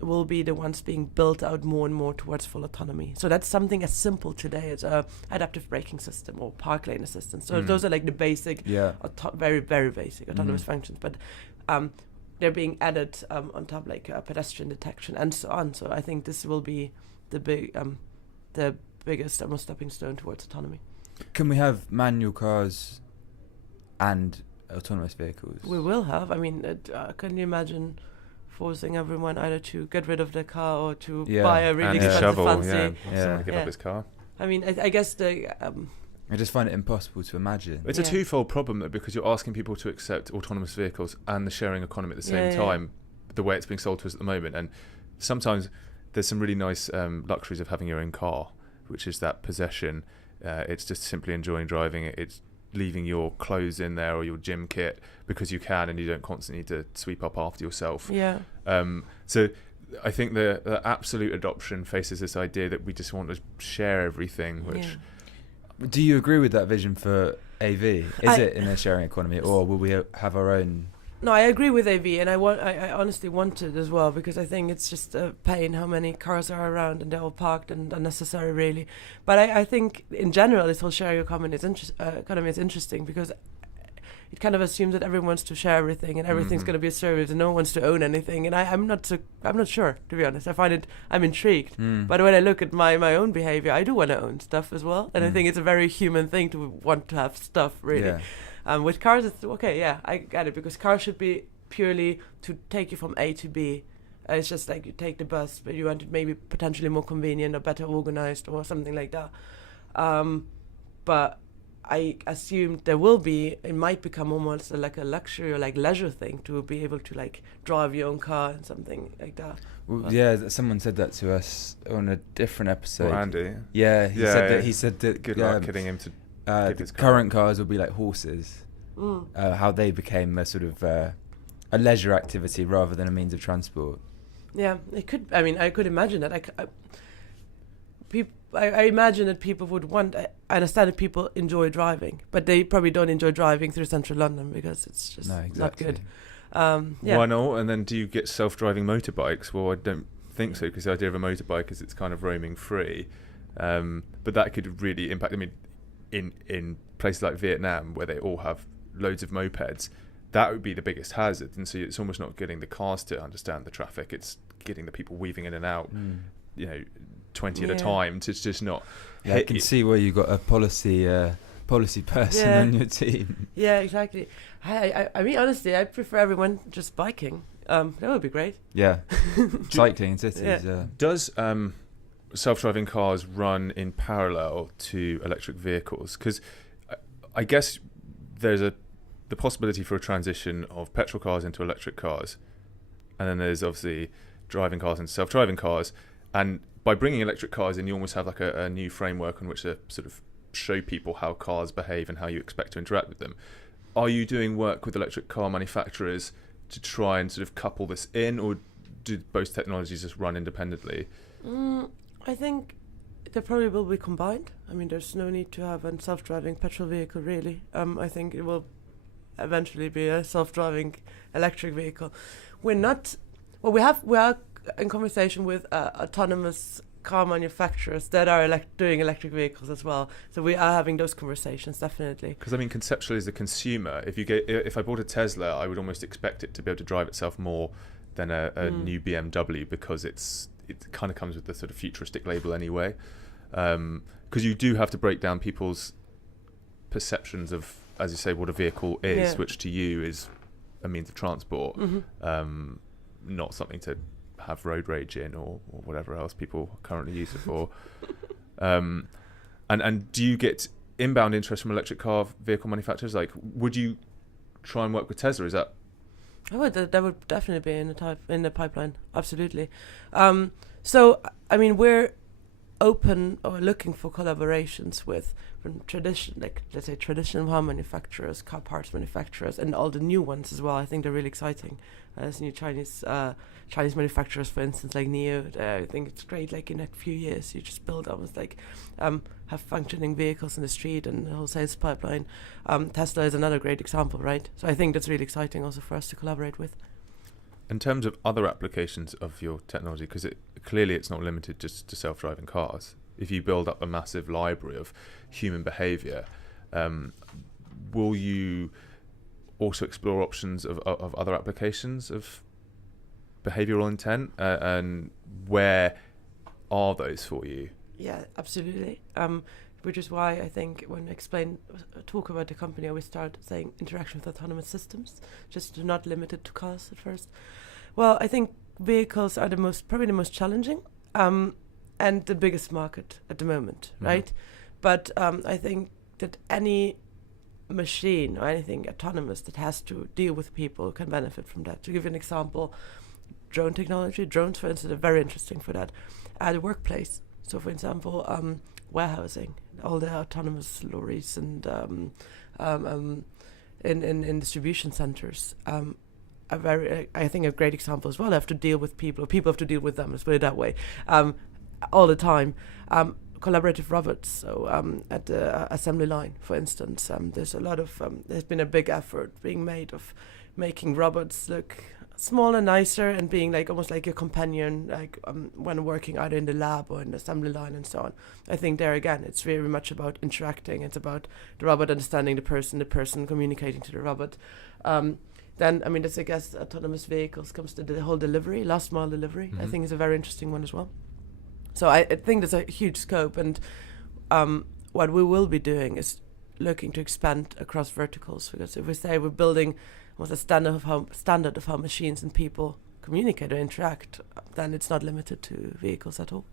will be the ones being built out more and more towards full autonomy. So that's something as simple today as a adaptive braking system or park lane assistance. So those are like the basic, very, very basic autonomous functions. But they're being added on top, like pedestrian detection and so on. So I think this will be the biggest and most stepping stone towards autonomy. Can we have manual cars and autonomous vehicles? We will have. I mean, can you imagine forcing everyone either to get rid of their car or to buy a really expensive shovel, fancy? Someone give up his car. I mean, I guess I just find it impossible to imagine. It's a twofold problem, though, because you're asking people to accept autonomous vehicles and the sharing economy at the same time, the way it's being sold to us at the moment. And sometimes there's some really nice luxuries of having your own car, which is that possession. It's just simply enjoying driving it. It's leaving your clothes in there or your gym kit because you can, and you don't constantly need to sweep up after yourself. Yeah. So I think the absolute adoption faces this idea that we just want to share everything, which... Yeah. Do you agree with that vision for AV? Is it in a sharing economy, or will we have our own? No, I agree with AV, and I honestly want it as well, because I think it's just a pain how many cars are around and they're all parked and unnecessary, really. But I think in general this whole sharing economy is interesting because it kind of assumes that everyone wants to share everything and everything's going to be a service and no one wants to own anything. And I'm not sure, to be honest. I'm intrigued. But when I look at my own behavior, I do want to own stuff as well. And I think it's a very human thing to want to have stuff, really. Yeah. With cars, it's okay, yeah, I get it, because cars should be purely to take you from A to B. It's just like you take the bus, but you want it maybe potentially more convenient or better organized or something like that. But I assume it might become almost like a luxury or like leisure thing to be able to like drive your own car and something like that. Well, someone said that to us on a different episode. Well, Andy. Yeah, he said that. Good luck getting him to give his car. Current cars will be like horses. How they became a sort of a leisure activity rather than a means of transport. Yeah, it could. I mean, I could imagine that. I imagine that people would want... I understand that people enjoy driving, but they probably don't enjoy driving through central London because it's just not good. Why not? And then do you get self-driving motorbikes? Well, I don't think so, because the idea of a motorbike is it's kind of roaming free. But that could really impact... I mean, in places like Vietnam, where they all have loads of mopeds, that would be the biggest hazard. And so it's almost not getting the cars to understand the traffic. It's getting the people weaving in and out, 20 at a time, to just not... I can see where you got a policy person on your team. Yeah, exactly. I mean, honestly, I prefer everyone just biking. That would be great. Yeah. Cycling in cities, yeah. Does self-driving cars run in parallel to electric vehicles? Because I guess there's the possibility for a transition of petrol cars into electric cars, and then there's obviously driving cars into self-driving cars, and by bringing electric cars in, you almost have like a new framework on which to sort of show people how cars behave and how you expect to interact with them. Are you doing work with electric car manufacturers to try and sort of couple this in, or do both technologies just run independently? I think they probably will be combined. I mean, there's no need to have a self-driving petrol vehicle, really. I think it will eventually be a self-driving electric vehicle. We are in conversation with autonomous car manufacturers that are doing electric vehicles as well. So we are having those conversations, definitely. Because I mean, conceptually, as a consumer, if I bought a Tesla, I would almost expect it to be able to drive itself more than a new BMW, because it kind of comes with the sort of futuristic label anyway. Because you do have to break down people's perceptions of, as you say, what a vehicle is, which to you is a means of transport, not something to have road rage in or whatever else people currently use it for. And do you get inbound interest from electric car vehicle manufacturers? Like, would you try and work with Tesla? Is that? I would. That would definitely be in the pipeline. Absolutely. So I mean, we're open or looking for collaborations with traditional car manufacturers, car parts manufacturers, and all the new ones as well. I think they're really exciting. There's new Chinese manufacturers, for instance, like NIO. I think it's great. Like in a few years, you just build almost like have functioning vehicles in the street and the whole sales pipeline. Tesla is another great example, right? So I think that's really exciting also for us to collaborate with. In terms of other applications of your technology, because clearly it's not limited just to self-driving cars. If you build up a massive library of human behaviour, will you also explore options of other applications of behavioural intent, and where are those for you? Yeah, absolutely. Which is why I think when I talk about the company, I always start saying interaction with autonomous systems, just to not limit it to cars at first. Well, I think vehicles are probably the most challenging, and the biggest market at the moment, right? But I think that any machine or anything autonomous that has to deal with people can benefit from that. To give you an example, drone technology. Drones, for instance, are very interesting for that. At the workplace. So, for example, warehousing, all the autonomous lorries and in distribution centers. I think a great example as well. They have to deal with people. People have to deal with them. Let's put it that way. All the time. Collaborative robots. So at the assembly line, for instance, there's a lot of. There's been a big effort being made of making robots look smaller, nicer, and being like almost like a companion, like when working either in the lab or in the assembly line and so on. I think there again, it's very much about interacting. It's about the robot understanding the person communicating to the robot. Then, I mean, this, I guess, autonomous vehicles comes to the whole delivery, last mile delivery. I think is a very interesting one as well. So I think there's a huge scope, and what we will be doing is looking to expand across verticals, because if we say we're building was a standard of how machines and people communicate or interact, then it's not limited to vehicles at all.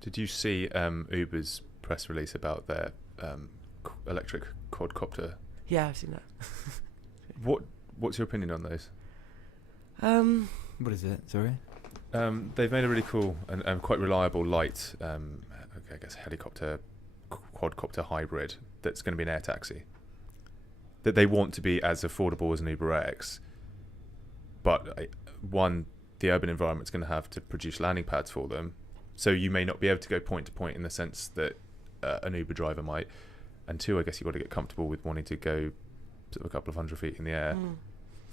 Did you see Uber's press release about their electric quadcopter? Yeah, I've seen that. What's your opinion on those? What is it? Sorry. They've made a really cool and quite reliable light, I guess, helicopter quadcopter hybrid that's going to be an air taxi. That they want to be as affordable as an UberX, but the urban environment's going to have to produce landing pads for them, so you may not be able to go point to point in the sense that an Uber driver might. And two, I guess you've got to get comfortable with wanting to go sort of a couple of 100 feet in the air.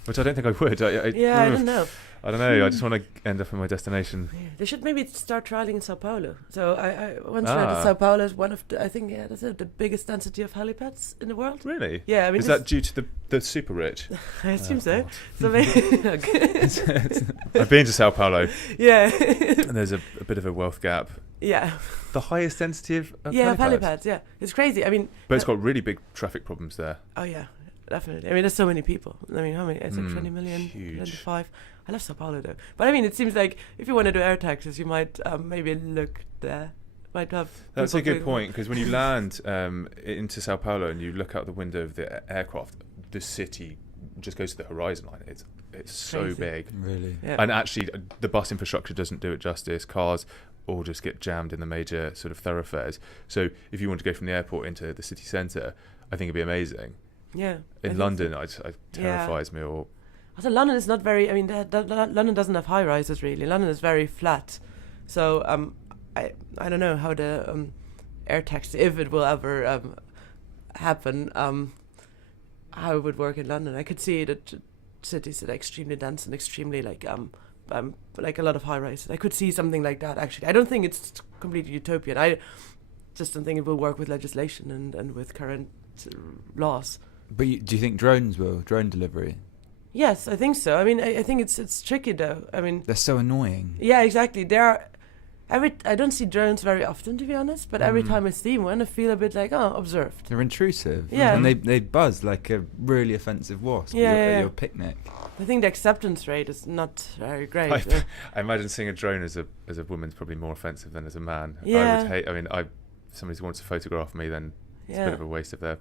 Which I don't think I would. I don't know. I don't know. I just want to end up in my destination. Yeah. They should maybe start trialing in Sao Paulo. So I once read that Sao Paulo is one of the, I think, that's the biggest density of helipads in the world. Really? Yeah. I mean, is that due to the super rich? I assume so. So maybe I've been to Sao Paulo. Yeah. And there's a bit of a wealth gap. Yeah. The highest density of helipads. Yeah. It's crazy. I mean, but it's got really big traffic problems there. Oh yeah. Definitely. I mean, there's so many people. I mean, how many? It's like 20 million, huge. 25. I love Sao Paulo though. But I mean, it seems like if you want to do air taxis, you might maybe look there. Might have. That's a good point, because when you land into Sao Paulo and you look out the window of the aircraft, the city just goes to the horizon line. It's it's so Crazy. big. Really. Yeah. And actually, the bus infrastructure doesn't do it justice. Cars all just get jammed in the major sort of thoroughfares. So if you want to go from the airport into the city centre, I think it'd be amazing. Yeah. I In think London, so. it terrifies me. Or Also, London is not very. I mean, London doesn't have high rises really. London is very flat. So I don't know how the air taxi, if it will ever happen, how it would work in London. I could see that cities that are extremely dense and extremely like a lot of high rises. I could see something like that actually. I don't think it's completely utopian. I just don't think it will work with legislation and with current laws. But do you think drones will? Drone delivery? Yes, I think so. I mean, I think it's tricky though. I mean, They're so annoying. yeah, exactly. There are I don't see drones very often, to be honest. But every time I see one, I feel a bit like, oh, observed. They're intrusive. Yeah. And they buzz like a really offensive wasp at your picnic. I think the acceptance rate is not very great. I imagine seeing a drone as a woman's probably more offensive than as a man. I Yeah. would hate. I mean, if somebody wants to photograph me, then it's a bit of a waste of their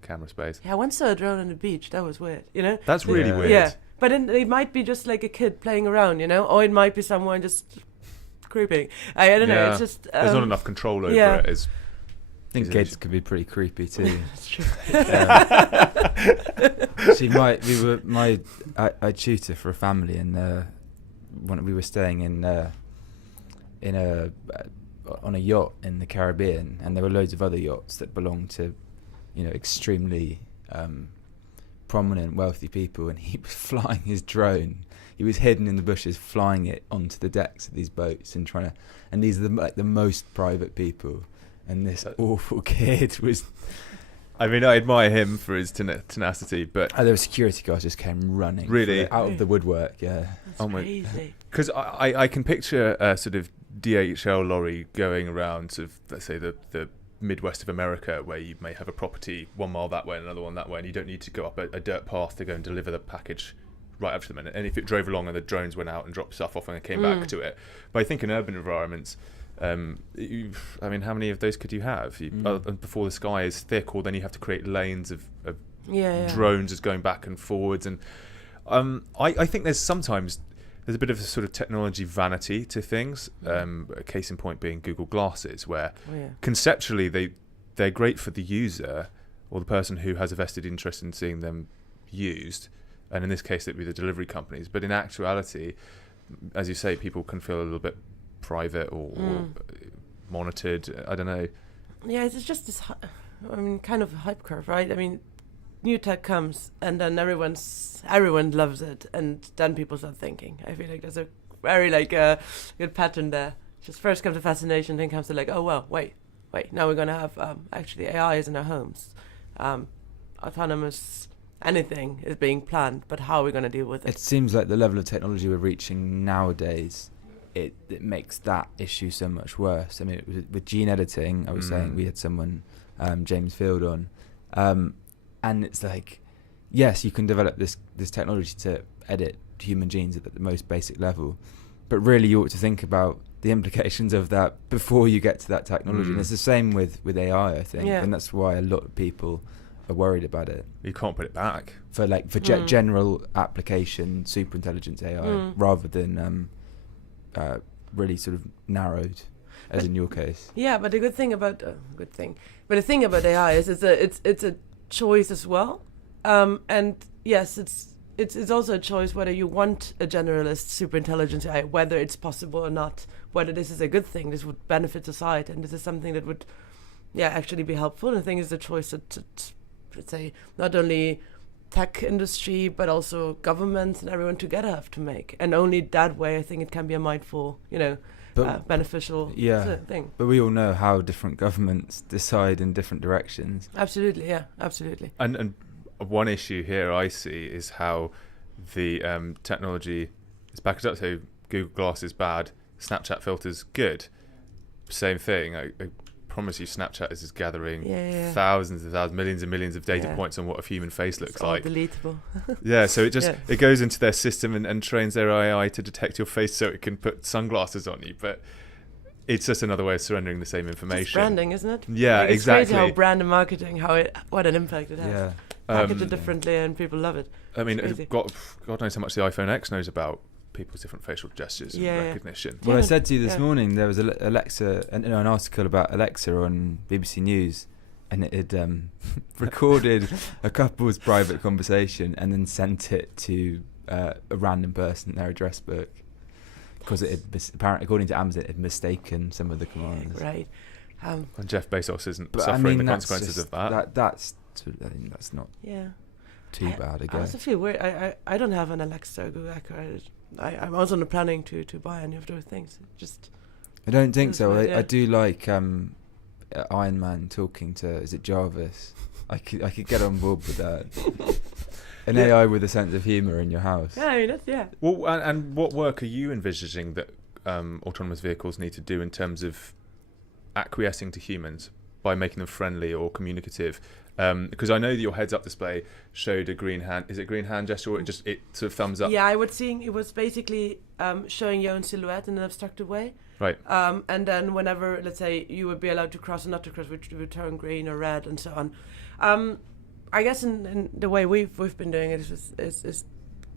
camera space. Yeah, I once saw a drone on the beach. That was weird, you know? That's really Yeah. weird. Yeah, but it might be just like a kid playing around, you know? Or it might be someone just creeping. I don't know, it's just... There's not enough control over yeah. it. I think Is it kids just- could be pretty creepy too. That's true. See, I tutor for a family, and when we were staying on a yacht in the Caribbean, and there were loads of other yachts that belonged to, extremely prominent, wealthy people, and he was flying his drone. He was hidden in the bushes, flying it onto the decks of these boats and these are the most private people. And this awful kid was... I mean, I admire him for his tenacity, but... there were security guards just came running. Really? Out of the woodwork, yeah. That's crazy. Because I can picture a sort of DHL lorry going around sort of, let's say, the Midwest of America, where you may have a property 1 mile that way and another one that way, and you don't need to go up a dirt path to go and deliver the package right up to the minute. And if it drove along and the drones went out and dropped stuff off and came back to it. But I think in urban environments... I mean, how many of those could you have? Before the sky is thick, or then you have to create lanes of drones as going back and forwards. And I think there's a bit of a sort of technology vanity to things. A case in point being Google Glasses, where conceptually they're great for the user or the person who has a vested interest in seeing them used. And in this case, it'd be the delivery companies. But in actuality, as you say, people can feel a little bit private or monitored. I don't know. Yeah, it's just this kind of a hype curve, right? I mean, new tech comes and then everyone loves it, and then people start thinking. I feel like there's a very good pattern there. Just first comes the fascination, then comes to oh well, wait, now we're gonna have actually AIs in our homes, autonomous anything is being planned, but how are we gonna deal with it? It seems like the level of technology we're reaching nowadays, it makes that issue so much worse. I mean, with gene editing, I was saying we had someone, James Field, on, and it's like, yes, you can develop this technology to edit human genes at the most basic level, but really you ought to think about the implications of that before you get to that technology. And it's the same with AI, I think, and that's why a lot of people are worried about it. You can't put it back For general application, super intelligence AI, rather than really sort of narrowed, as in your case. Yeah, but the good thing about the thing about AI is it's a choice as well, and yes, it's also a choice whether you want a generalist super intelligence AI, whether it's possible or not, whether this is a good thing, this would benefit society, and this is something that would actually be helpful. And I think it's a choice that let's say not only tech industry but also governments and everyone together have to make, and only that way I think it can be a mindful, beneficial thing. But we all know how different governments decide in different directions. Absolutely. And one issue here I see is how the technology is backed up. So Google Glass is bad, Snapchat filter's good. Same thing. I promise you, Snapchat is just gathering thousands and thousands, millions and millions of data points on what a human face looks like. Deletable. So it goes into their system and trains their AI to detect your face so it can put sunglasses on you. But it's just another way of surrendering the same information. It's branding, isn't it? Yeah, it's exactly. crazy how brand and marketing, what an impact it has. Yeah. package it differently, and people love it. I mean, It's crazy. God knows how much the iPhone X knows about people's different facial gestures Yeah, and yeah. recognition. Well, I Yeah, said to you this yeah. morning there was Alexa, an article about Alexa on BBC News, and it had recorded a couple's private conversation and then sent it to a random person in their address book because it had apparently, according to Amazon, it had mistaken some of the commands. Right. And Jeff Bezos isn't But suffering the that's consequences just- of that. I think that's not Yeah. too bad, I I also guess. feel weird. I don't have an Alexa or Google Echo. I'm also not planning to buy any of those things. Just I don't think That's so. right, yeah. I do like Iron Man talking to, is it Jarvis? I could get on board with that. An Yeah. AI with a sense of humour in your house. yeah, I mean that's yeah. Well, and what work are you envisaging that autonomous vehicles need to do in terms of acquiescing to humans by making them friendly or communicative? Because I know that your heads-up display showed a green hand. Is it green hand gesture, or it sort of thumbs up? Yeah, I was seeing it was basically showing your own silhouette in an abstracted way. Right. And then whenever, let's say, you would be allowed to cross or not to cross, which would turn green or red and so on. I guess in the way we've been doing it is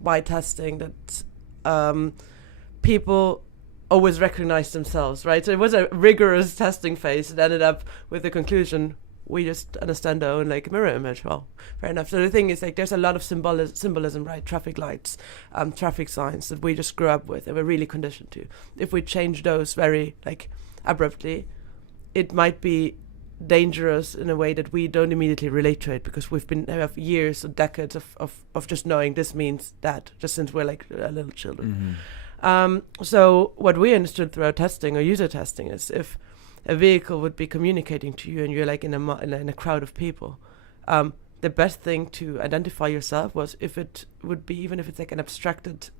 by testing that people always recognize themselves, right? So it was a rigorous testing phase. It ended up with the conclusion, we just understand our own like mirror image. Well, fair enough. So the thing is, like, there's a lot of symbolism, right? Traffic lights, traffic signs that we just grew up with and we're really conditioned to. If we change those very like abruptly, it might be dangerous in a way that we don't immediately relate to it because we have years or decades of just knowing this means that, just since we're like little children. So what we understood through our testing or user testing is if a vehicle would be communicating to you and you're like in a crowd of people, the best thing to identify yourself was if it would be, even if it's like an abstracted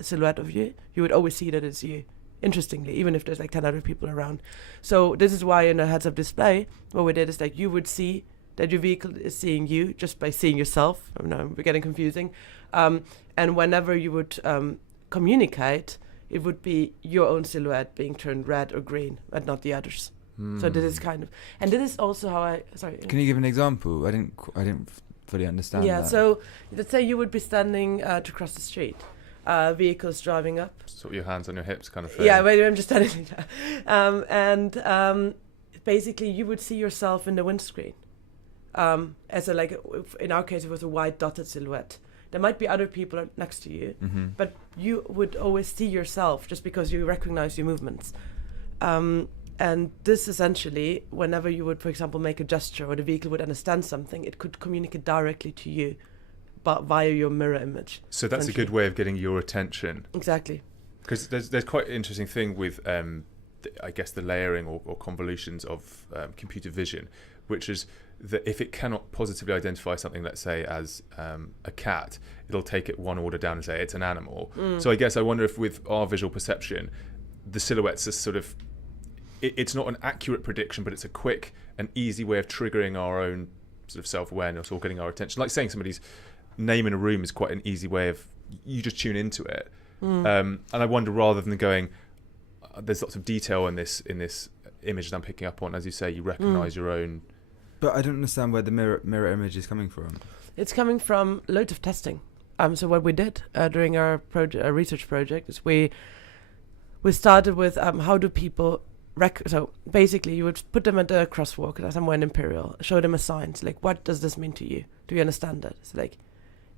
silhouette of you, you would always see that it's you. Interestingly, even if there's like 10 other people around. So this is why in a heads-up display, what we did is like you would see that your vehicle is seeing you just by seeing yourself. I know we're getting confusing. And whenever you would communicate, it would be your own silhouette being turned red or green, but not the others. So this is kind of, and this is also how Can you give an example? I didn't fully understand. Yeah. that. So let's say you would be standing to cross the street. Vehicles driving up. Sort of your hands on your hips kind of thing. Yeah, wait, I'm just standing like that. And basically you would see yourself in the windscreen. As a, like, in our case, it was a white dotted silhouette. There might be other people next to you, but you would always see yourself just because you recognize your movements. And this essentially, whenever you would, for example, make a gesture or the vehicle would understand something, it could communicate directly to you, but via your mirror image. So that's a good way of getting your attention. Exactly. Because there's quite an interesting thing with, I guess, the layering or convolutions of computer vision, which is that if it cannot positively identify something, let's say as a cat, it'll take it one order down and say it's an animal. So I guess I wonder if with our visual perception, the silhouettes are sort of, it's not an accurate prediction, but it's a quick and easy way of triggering our own sort of self-awareness or getting our attention. Like saying somebody's name in a room is quite an easy way of, you just tune into it. And I wonder, rather than going, there's lots of detail in this image that I'm picking up on, as you say, you recognise your own. But I don't understand where the mirror image is coming from. It's coming from loads of testing. So what we did during our research project is we started with how do people so basically you would put them at a crosswalk somewhere in Imperial, show them a sign. So like, what does this mean to you? Do you understand that? It's like,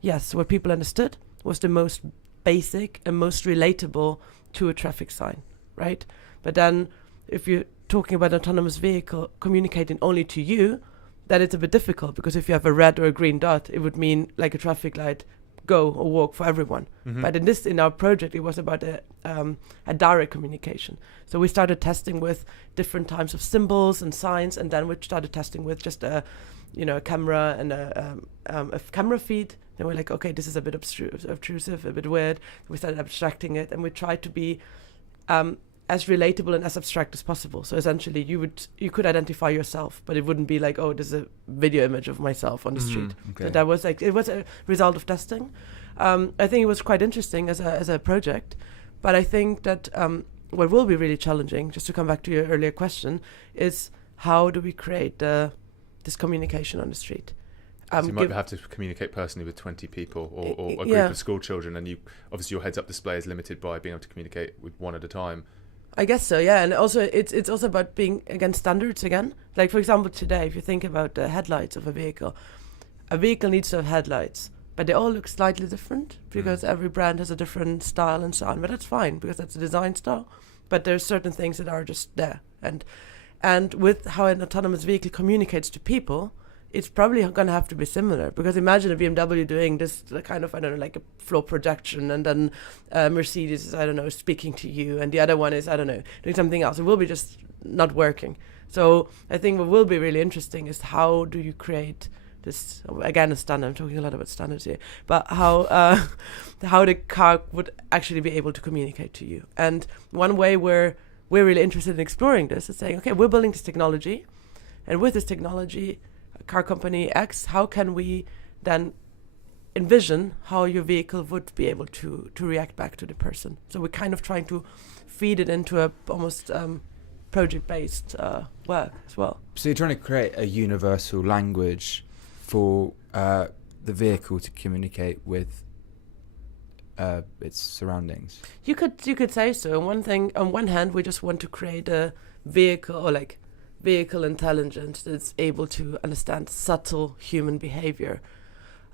yes, what people understood was the most basic and most relatable to a traffic sign, right? But then if you're talking about an autonomous vehicle communicating only to you, then it's a bit difficult, because if you have a red or a green dot, it would mean like a traffic light, go or walk for everyone. But in our project, it was about a direct communication. So we started testing with different types of symbols and signs, and then we started testing with just a camera and a camera feed. Then we're like, okay, this is a bit obtrusive, a bit weird. We started abstracting it, and we tried to be as relatable and as abstract as possible. So essentially, you could identify yourself, but it wouldn't be like, oh, there's a video image of myself on the street. Okay. So that was like, it was a result of testing. I think it was quite interesting as a project, but I think that what will be really challenging, just to come back to your earlier question, is how do we create this communication on the street? So you might have to communicate personally with 20 people or a group of school children, and you obviously your heads-up display is limited by being able to communicate with one at a time. I guess so, yeah. And also it's also about being against standards again. Like, for example, today, if you think about the headlights of a vehicle needs to have headlights, but they all look slightly different because every brand has a different style and so on. But that's fine because that's a design style. But there's certain things that are just there. And with how an autonomous vehicle communicates to people, it's probably going to have to be similar, because imagine a BMW doing this kind of, I don't know, like a floor projection, and then Mercedes is, I don't know, speaking to you, and the other one is, I don't know, doing something else. It will be just not working. So I think what will be really interesting is how do you create this, again, a standard. I'm talking a lot about standards here, but how the car would actually be able to communicate to you. And one way we're really interested in exploring this is saying, okay, we're building this technology, and with this technology, car company X, how can we then envision how your vehicle would be able to react back to the person? So we're kind of trying to feed it into a almost project-based work as well. So you're trying to create a universal language for the vehicle to communicate with its surroundings. You could say so. On one hand, we just want to create a vehicle, or like vehicle intelligence that's able to understand subtle human behavior.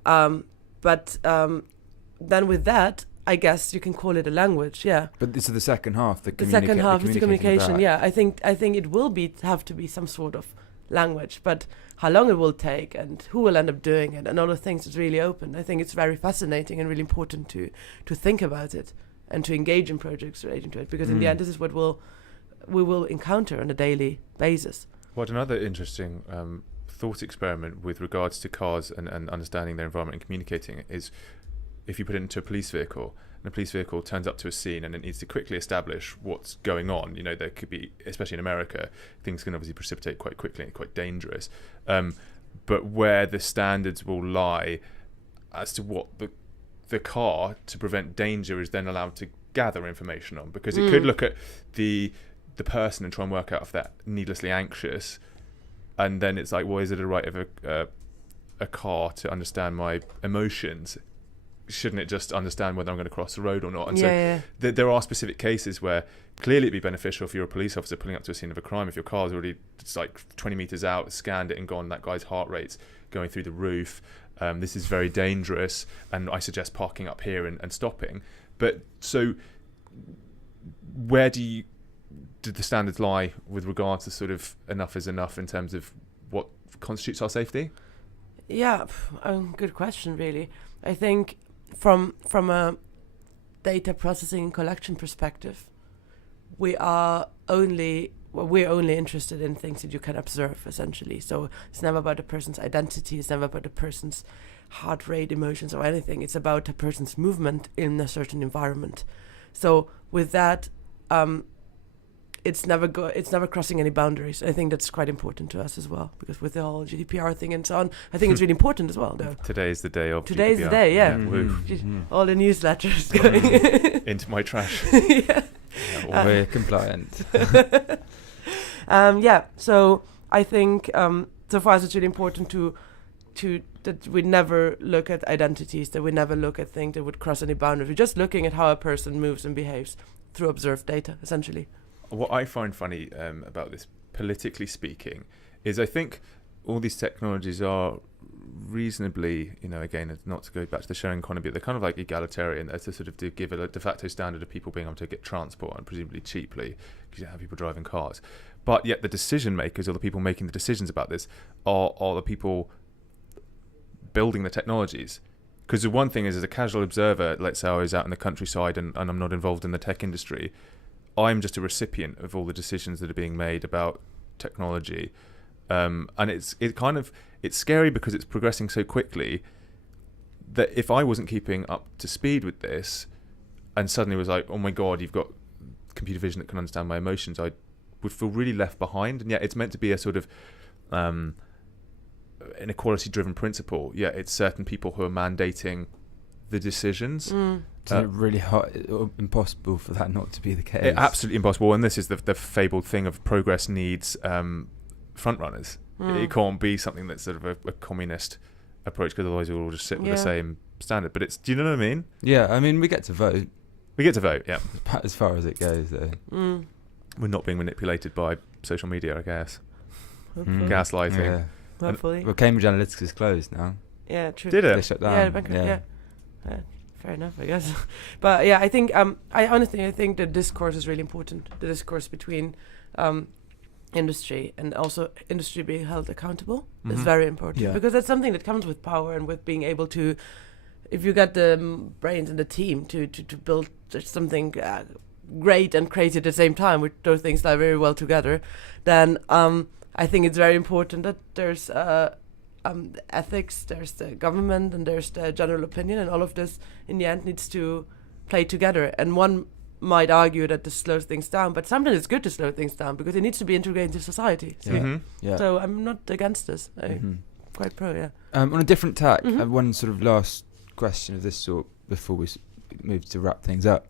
But then with that, I guess you can call it a language, yeah. But this is the second half, the second half is the communication, yeah. I think it will have to be some sort of language, but how long it will take and who will end up doing it and all the things is really open. I think it's very fascinating and really important to think about it and to engage in projects relating to it, because in the end, this is what we will encounter on a daily basis. What another interesting thought experiment with regards to cars and understanding their environment and communicating is, if you put it into a police vehicle, and a police vehicle turns up to a scene and it needs to quickly establish what's going on. You know, there could be, especially in America, things can obviously precipitate quite quickly and quite dangerous. But where the standards will lie as to what the car, to prevent danger, is then allowed to gather information on, because it could look at the person and try and work out if they're needlessly anxious, and then it's like, well, is it a right of a car to understand my emotions? Shouldn't it just understand whether I'm going to cross the road or not? And there are specific cases where clearly it'd be beneficial if you're a police officer pulling up to a scene of a crime, if your car's already, it's like 20 meters out, scanned it and gone, that guy's heart rate's going through the roof, this is very dangerous, and I suggest parking up here and stopping. But so where did the standards lie with regards to sort of enough is enough in terms of what constitutes our safety? Yeah, good question, really. I think from a data processing and collection perspective, we're only interested in things that you can observe, essentially. So it's never about a person's identity, it's never about a person's heart rate, emotions, or anything. It's about a person's movement in a certain environment. So with that, it's never crossing any boundaries. I think that's quite important to us as well, because with the whole GDPR thing and so on, I think it's really important as well, though. Today's the day of Today's GDPR. The day, yeah. All the newsletters going into my trash. Yeah. We're compliant. So I think so for us it's really important to that we never look at identities, that we never look at things that would cross any boundaries. We're just looking at how a person moves and behaves through observed data, essentially. What I find funny about this, politically speaking, is I think all these technologies are reasonably, again, not to go back to the sharing economy, but they're kind of like egalitarian, as to sort of to give a de facto standard of people being able to get transport, and presumably cheaply, because you don't have people driving cars. But yet the decision makers, or the people making the decisions about this, are the people building the technologies. Because the one thing is, as a casual observer, let's say I was out in the countryside and I'm not involved in the tech industry, I'm just a recipient of all the decisions that are being made about technology, and it's scary because it's progressing so quickly that if I wasn't keeping up to speed with this, and suddenly was like, oh my god, you've got computer vision that can understand my emotions, I would feel really left behind. And yet it's meant to be a sort of an equality-driven principle. Yeah, it's certain people who are mandating the decisions. It's really hard, impossible for that not to be the case. Absolutely impossible. And this is the fabled thing of progress needs front runners. It can't be something that's sort of a communist approach, because otherwise we'll all just sit with the Yeah. same standard. But do you know what I mean? Yeah, I mean, we get to vote We get to vote, yeah. as far as it goes, though. We're not being manipulated by social media, I guess. Hopefully. Gaslighting. Yeah. Hopefully. Well, Cambridge Analytica is closed now. Yeah, true. Did They it? shut Yeah, down. bankrupt, yeah. Fair enough, I guess. But yeah, I think I think the discourse is really important. The discourse between industry and also industry being held accountable is Mhm. very important, Yeah. because that's something that comes with power and with being able to, if you got the brains and the team to build something great and crazy at the same time, which those things lie very well together, then I think it's very important that there's ethics, there's the government, and there's the general opinion, and all of this in the end needs to play together. And one might argue that this slows things down, but sometimes it's good to slow things down because it needs to be integrated into society. So, Yeah. Mhm. Yeah. so I'm not against this. I'm Mhm. quite pro, yeah. On a different tack, I Mhm. have one sort of last question of this sort before we move to wrap things up.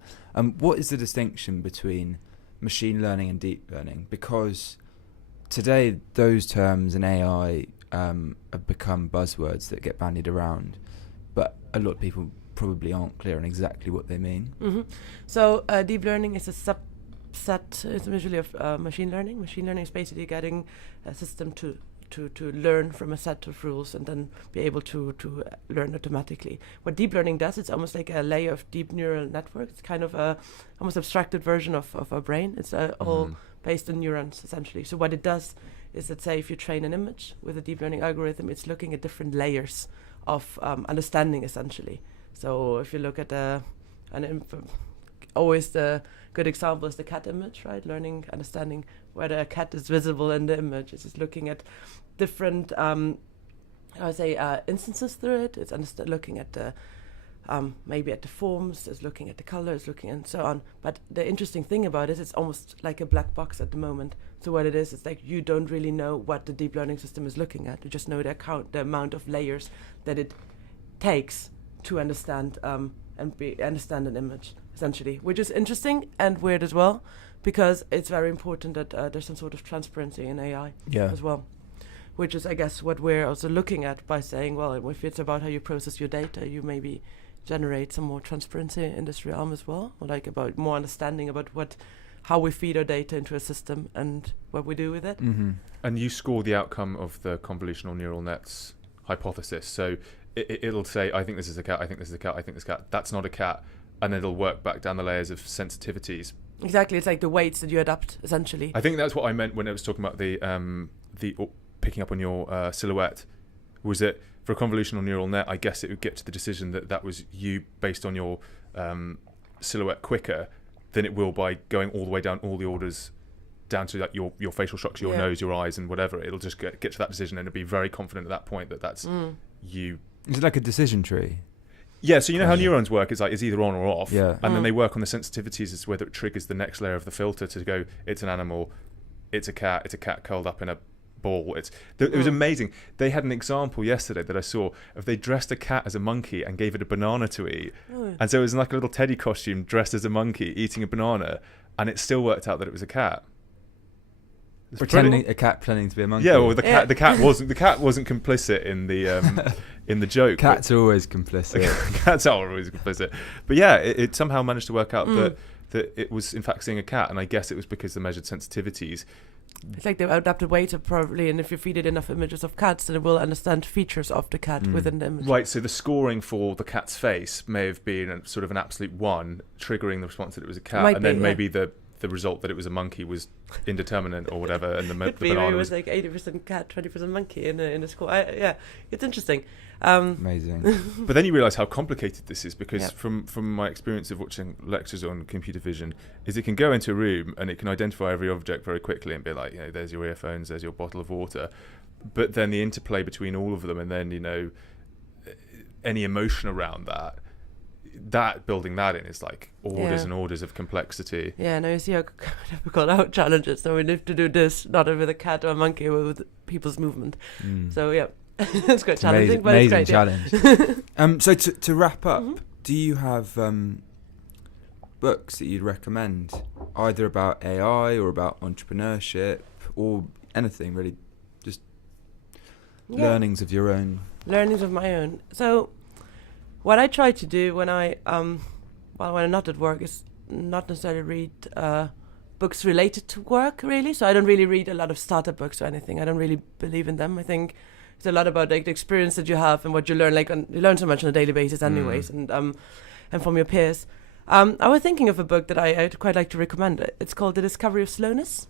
What is the distinction between machine learning and deep learning? Because today those terms and AI have become buzzwords that get bandied around, but a lot of people probably aren't clear on exactly what they mean. So deep learning is a subset, it's usually of machine learning. Machine learning is basically getting a system to learn from a set of rules and then be able to learn automatically. What deep learning does, it's almost like a layer of deep neural network. It's kind of a almost abstracted version of our brain. It's all based on neurons, essentially. So what it does is that, say, if you train an image with a deep learning algorithm, it's looking at different layers of understanding, essentially. So if you look at always the good example is the cat image, right? Understanding whether a cat is visible in the image. It's just looking at different, instances through it. It's looking at the, maybe at the forms, it's looking at the colors, looking and so on. But the interesting thing about it, it's almost like a black box at the moment. So what it is, it's like you don't really know what the deep learning system is looking at. You just know the amount of layers that it takes to understand understand an image, essentially, which is interesting and weird as well, because it's very important that there's some sort of transparency in AI as well, which is, I guess, what we're also looking at by saying, well, if it's about how you process your data, you maybe generate some more transparency in this realm as well, or like about more understanding about how we feed our data into a system and what we do with it. Mm-hmm. And you score the outcome of the convolutional neural nets hypothesis. So it'll say, I think this is a cat, I think this is a cat, I think this cat, that's not a cat. And then it'll work back down the layers of sensitivities. Exactly, it's like the weights that you adapt, essentially. I think that's what I meant when I was talking about the picking up on your silhouette. Was that for a convolutional neural net, I guess it would get to the decision that was you based on your silhouette quicker than it will by going all the way down all the orders down to like your facial structure, your nose, your eyes, and whatever. It'll just get to that decision, and it'll be very confident at that point that that's you. Is it like a decision tree? Yeah, so you know how neurons work, it's either on or off, Yeah. and then they work on the sensitivities as to whether it triggers the next layer of the filter to go, it's an animal, it's a cat curled up in a ball. It was amazing. They had an example yesterday that I saw of they dressed a cat as a monkey and gave it a banana to eat. And so it was like a little Teddy costume dressed as a monkey eating a banana, and it still worked out that it was a cat. A cat pretending to be a monkey. Yeah, well, the cat wasn't complicit in the in the joke. Cats are always complicit. Cats are always complicit. But yeah, it somehow managed to work out that it was in fact seeing a cat, and I guess it was because they measured sensitivities. It's like the adapted weight probably, and if you feed it enough images of cats, then it will understand features of the cat within the image. Right, so the scoring for the cat's face may have been sort of an absolute 1, triggering the response that it was a cat, maybe the result that it was a monkey was indeterminate or whatever, and the banana it was like 80% cat, 20% monkey in the score. It's interesting. Amazing. But then you realise how complicated this is, because from my experience of watching lectures on computer vision, is it can go into a room and it can identify every object very quickly and be like, there's your earphones, there's your bottle of water. But then the interplay between all of them, and then any emotion around that building that in is like orders and orders of complexity. Yeah, no, you see how difficult our challenges. So we need to do this not with a cat or a monkey, but with people's movement. So yeah, it's quite challenging, but it's great. Challenge. So to wrap up, do you have books that you'd recommend, either about AI or about entrepreneurship or anything really? Just learnings of your own. Learnings of my own. So what I try to do when when I'm not at work is not necessarily read books related to work, really. So I don't really read a lot of startup books or anything. I don't really believe in them. I think it's a lot about like the experience that you have and what you learn. You learn so much on a daily basis, anyways, and from your peers. I was thinking of a book that I'd quite like to recommend. It's called The Discovery of Slowness.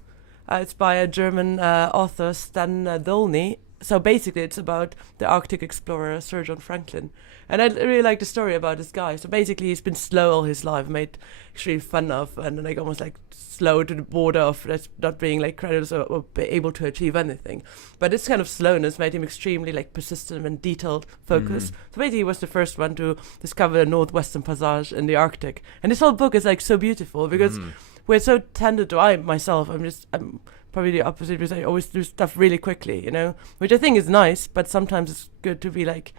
It's by a German author, Stan Dolny. So basically, it's about the Arctic explorer Sir John Franklin. And I really like the story about this guy. So basically, he's been slow all his life, made extreme fun of, and like almost like slow to the border of not being like credited or be able to achieve anything. But this kind of slowness made him extremely like persistent and detailed focused. So basically, he was the first one to discover the Northwestern Passage in the Arctic. And this whole book is like so beautiful because we're so tended to, I'm probably the opposite, because I always do stuff really quickly, you know, which I think is nice, but sometimes it's good to be like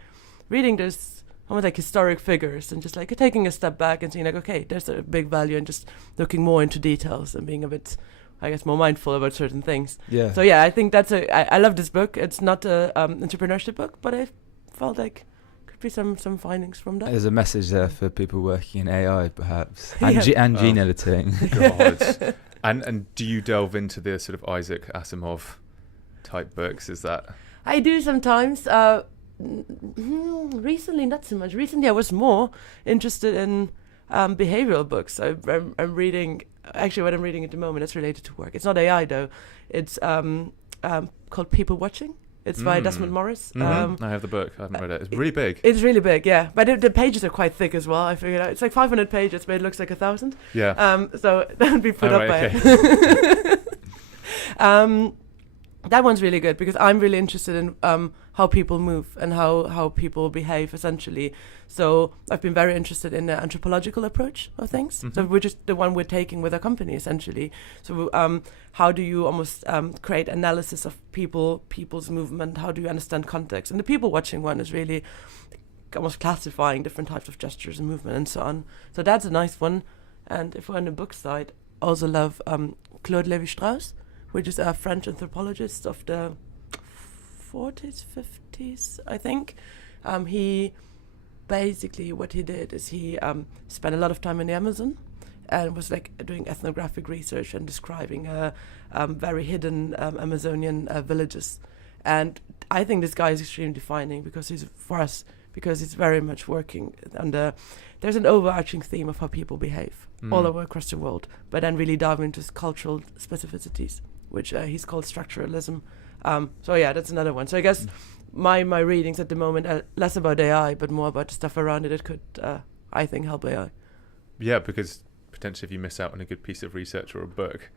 reading those almost like historic figures and just like taking a step back and seeing like, okay, there's a big value in just looking more into details and being a bit, I guess, more mindful about certain things. Yeah. So yeah, I think I love this book. It's not a entrepreneurship book, but I felt like could be some findings from that. There's a message there for people working in AI, perhaps, and gene editing. God. And do you delve into the sort of Isaac Asimov type books? Is that? I do sometimes. Recently, not so much. Recently, I was more interested in behavioral books. I'm reading. Actually, what I'm reading at the moment is related to work. It's not AI though. It's called People Watching. It's by Desmond Morris. I have the book. I haven't read it. It's really big. It's really big, yeah. But the pages are quite thick as well. I figured out it's like 500 pages, but it looks like 1,000. Yeah. So that would be put up by it. That one's really good because I'm really interested in how people move and how people behave, essentially. So I've been very interested in the anthropological approach of things, so which is the one we're taking with our company, essentially. So how do you almost create analysis of people's movement? How do you understand context? And the people watching one is really almost classifying different types of gestures and movement and so on. So that's a nice one. And if we're on the book side, also love Claude Lévi-Strauss, which is a French anthropologist of the 40s, 50s, I think. He basically, what he did is he spent a lot of time in the Amazon and was like doing ethnographic research and describing very hidden Amazonian villages. And I think this guy is extremely defining because he's very much working under, there's an overarching theme of how people behave all over across the world, but then really dive into cultural specificities, which he's called structuralism. So yeah, that's another one. So I guess my readings at the moment are less about AI, but more about the stuff around it. It could, I think, help AI. Yeah, because potentially if you miss out on a good piece of research or a book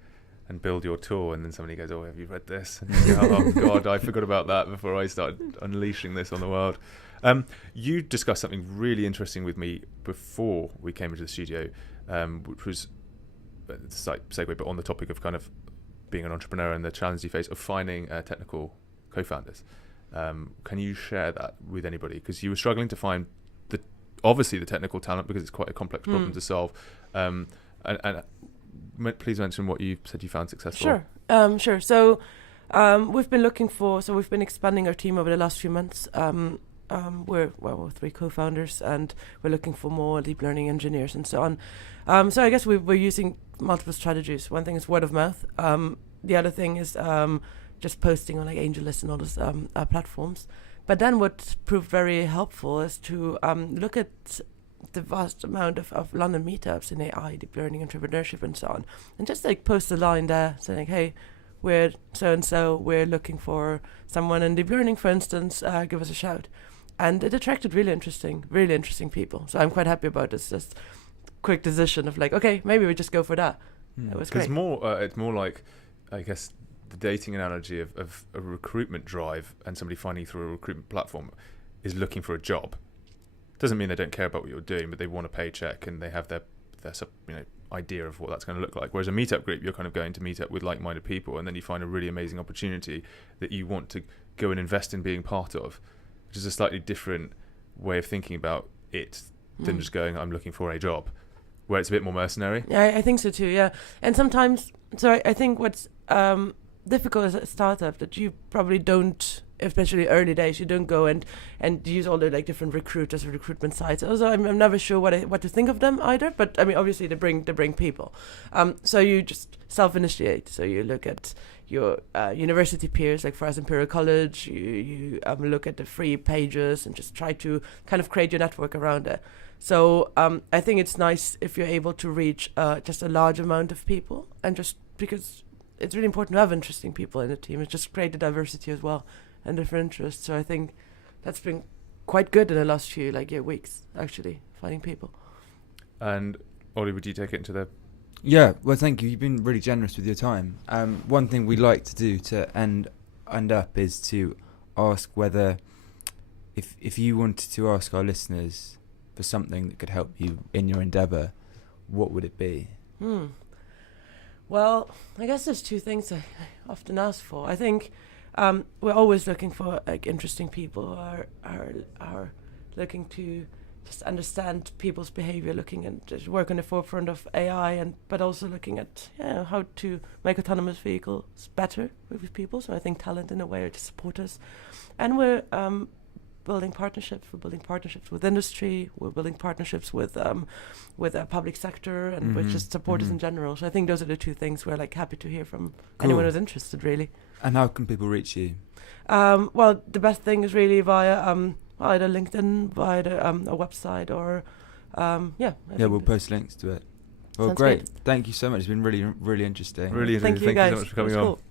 and build your tool, and then somebody goes, "Oh, have you read this?" And you go, "Oh God, I forgot about that before I started unleashing this on the world." You discussed something really interesting with me before we came into the studio, which was a slight segue, but on the topic of kind of being an entrepreneur and the challenge you face of finding technical co-founders. Can you share that with anybody? Because you were struggling to find obviously the technical talent because it's quite a complex problem to solve. And please mention what you said you found successful. Sure. So we've been expanding our team over the last few months. We're 3 co-founders and we're looking for more deep learning engineers and so on. So I guess we're using multiple strategies. One thing is word of mouth. The other thing is just posting on like AngelList and all those platforms. But then what proved very helpful is to look at the vast amount of London meetups in AI, deep learning, entrepreneurship and so on. And just like post a line there saying, hey, we're so-and-so, we're looking for someone in deep learning, for instance, give us a shout. And it attracted really interesting people. So I'm quite happy about this just quick decision of like, okay, maybe we just go for that. It was great. It's more like, I guess, the dating analogy of a recruitment drive and somebody finding through a recruitment platform is looking for a job. Doesn't mean they don't care about what you're doing, but they want a paycheck and they have their idea of what that's going to look like. Whereas a meetup group, you're kind of going to meet up with like-minded people, and then you find a really amazing opportunity that you want to go and invest in being part of, which is a slightly different way of thinking about it than just going, I'm looking for a job, where it's a bit more mercenary. Yeah, I think so too, yeah. And sometimes, I think what's difficult as a startup that you probably don't especially early days, you don't go and use all the like different recruiters or recruitment sites. Also, I'm never sure what to think of them either. But I mean, obviously they bring people. So you just self-initiate. So you look at your university peers, like for us Imperial College. You look at the free pages and just try to kind of create your network around it. So I think it's nice if you're able to reach just a large amount of people, and just because it's really important to have interesting people in the team. It's just create the diversity as well and different interests. So I think that's been quite good in the last few weeks, actually, finding people. And Ollie, would you take it into the... Yeah, well, thank you. You've been really generous with your time. One thing we like to do to end up is to ask whether, if you wanted to ask our listeners for something that could help you in your endeavour, what would it be? Well, I guess there's two things I often ask for. I think we're always looking for like interesting people who are looking to just understand people's behavior, looking and just work on the forefront of AI, but also looking at how to make autonomous vehicles better with people. So I think talent in a way to support us, and we're building partnerships. We're building partnerships with industry. We're building partnerships with the public sector and with just supporters in general. So I think those are the two things we're like happy to hear from anyone who's interested, really. And how can people reach you? Well, the best thing is really via either LinkedIn, via a website, or We'll post links to it. Well, Sounds great. good. Thank you so much. It's been really, really interesting. Really, Thank you thank guys. you so much for coming It was on. cool.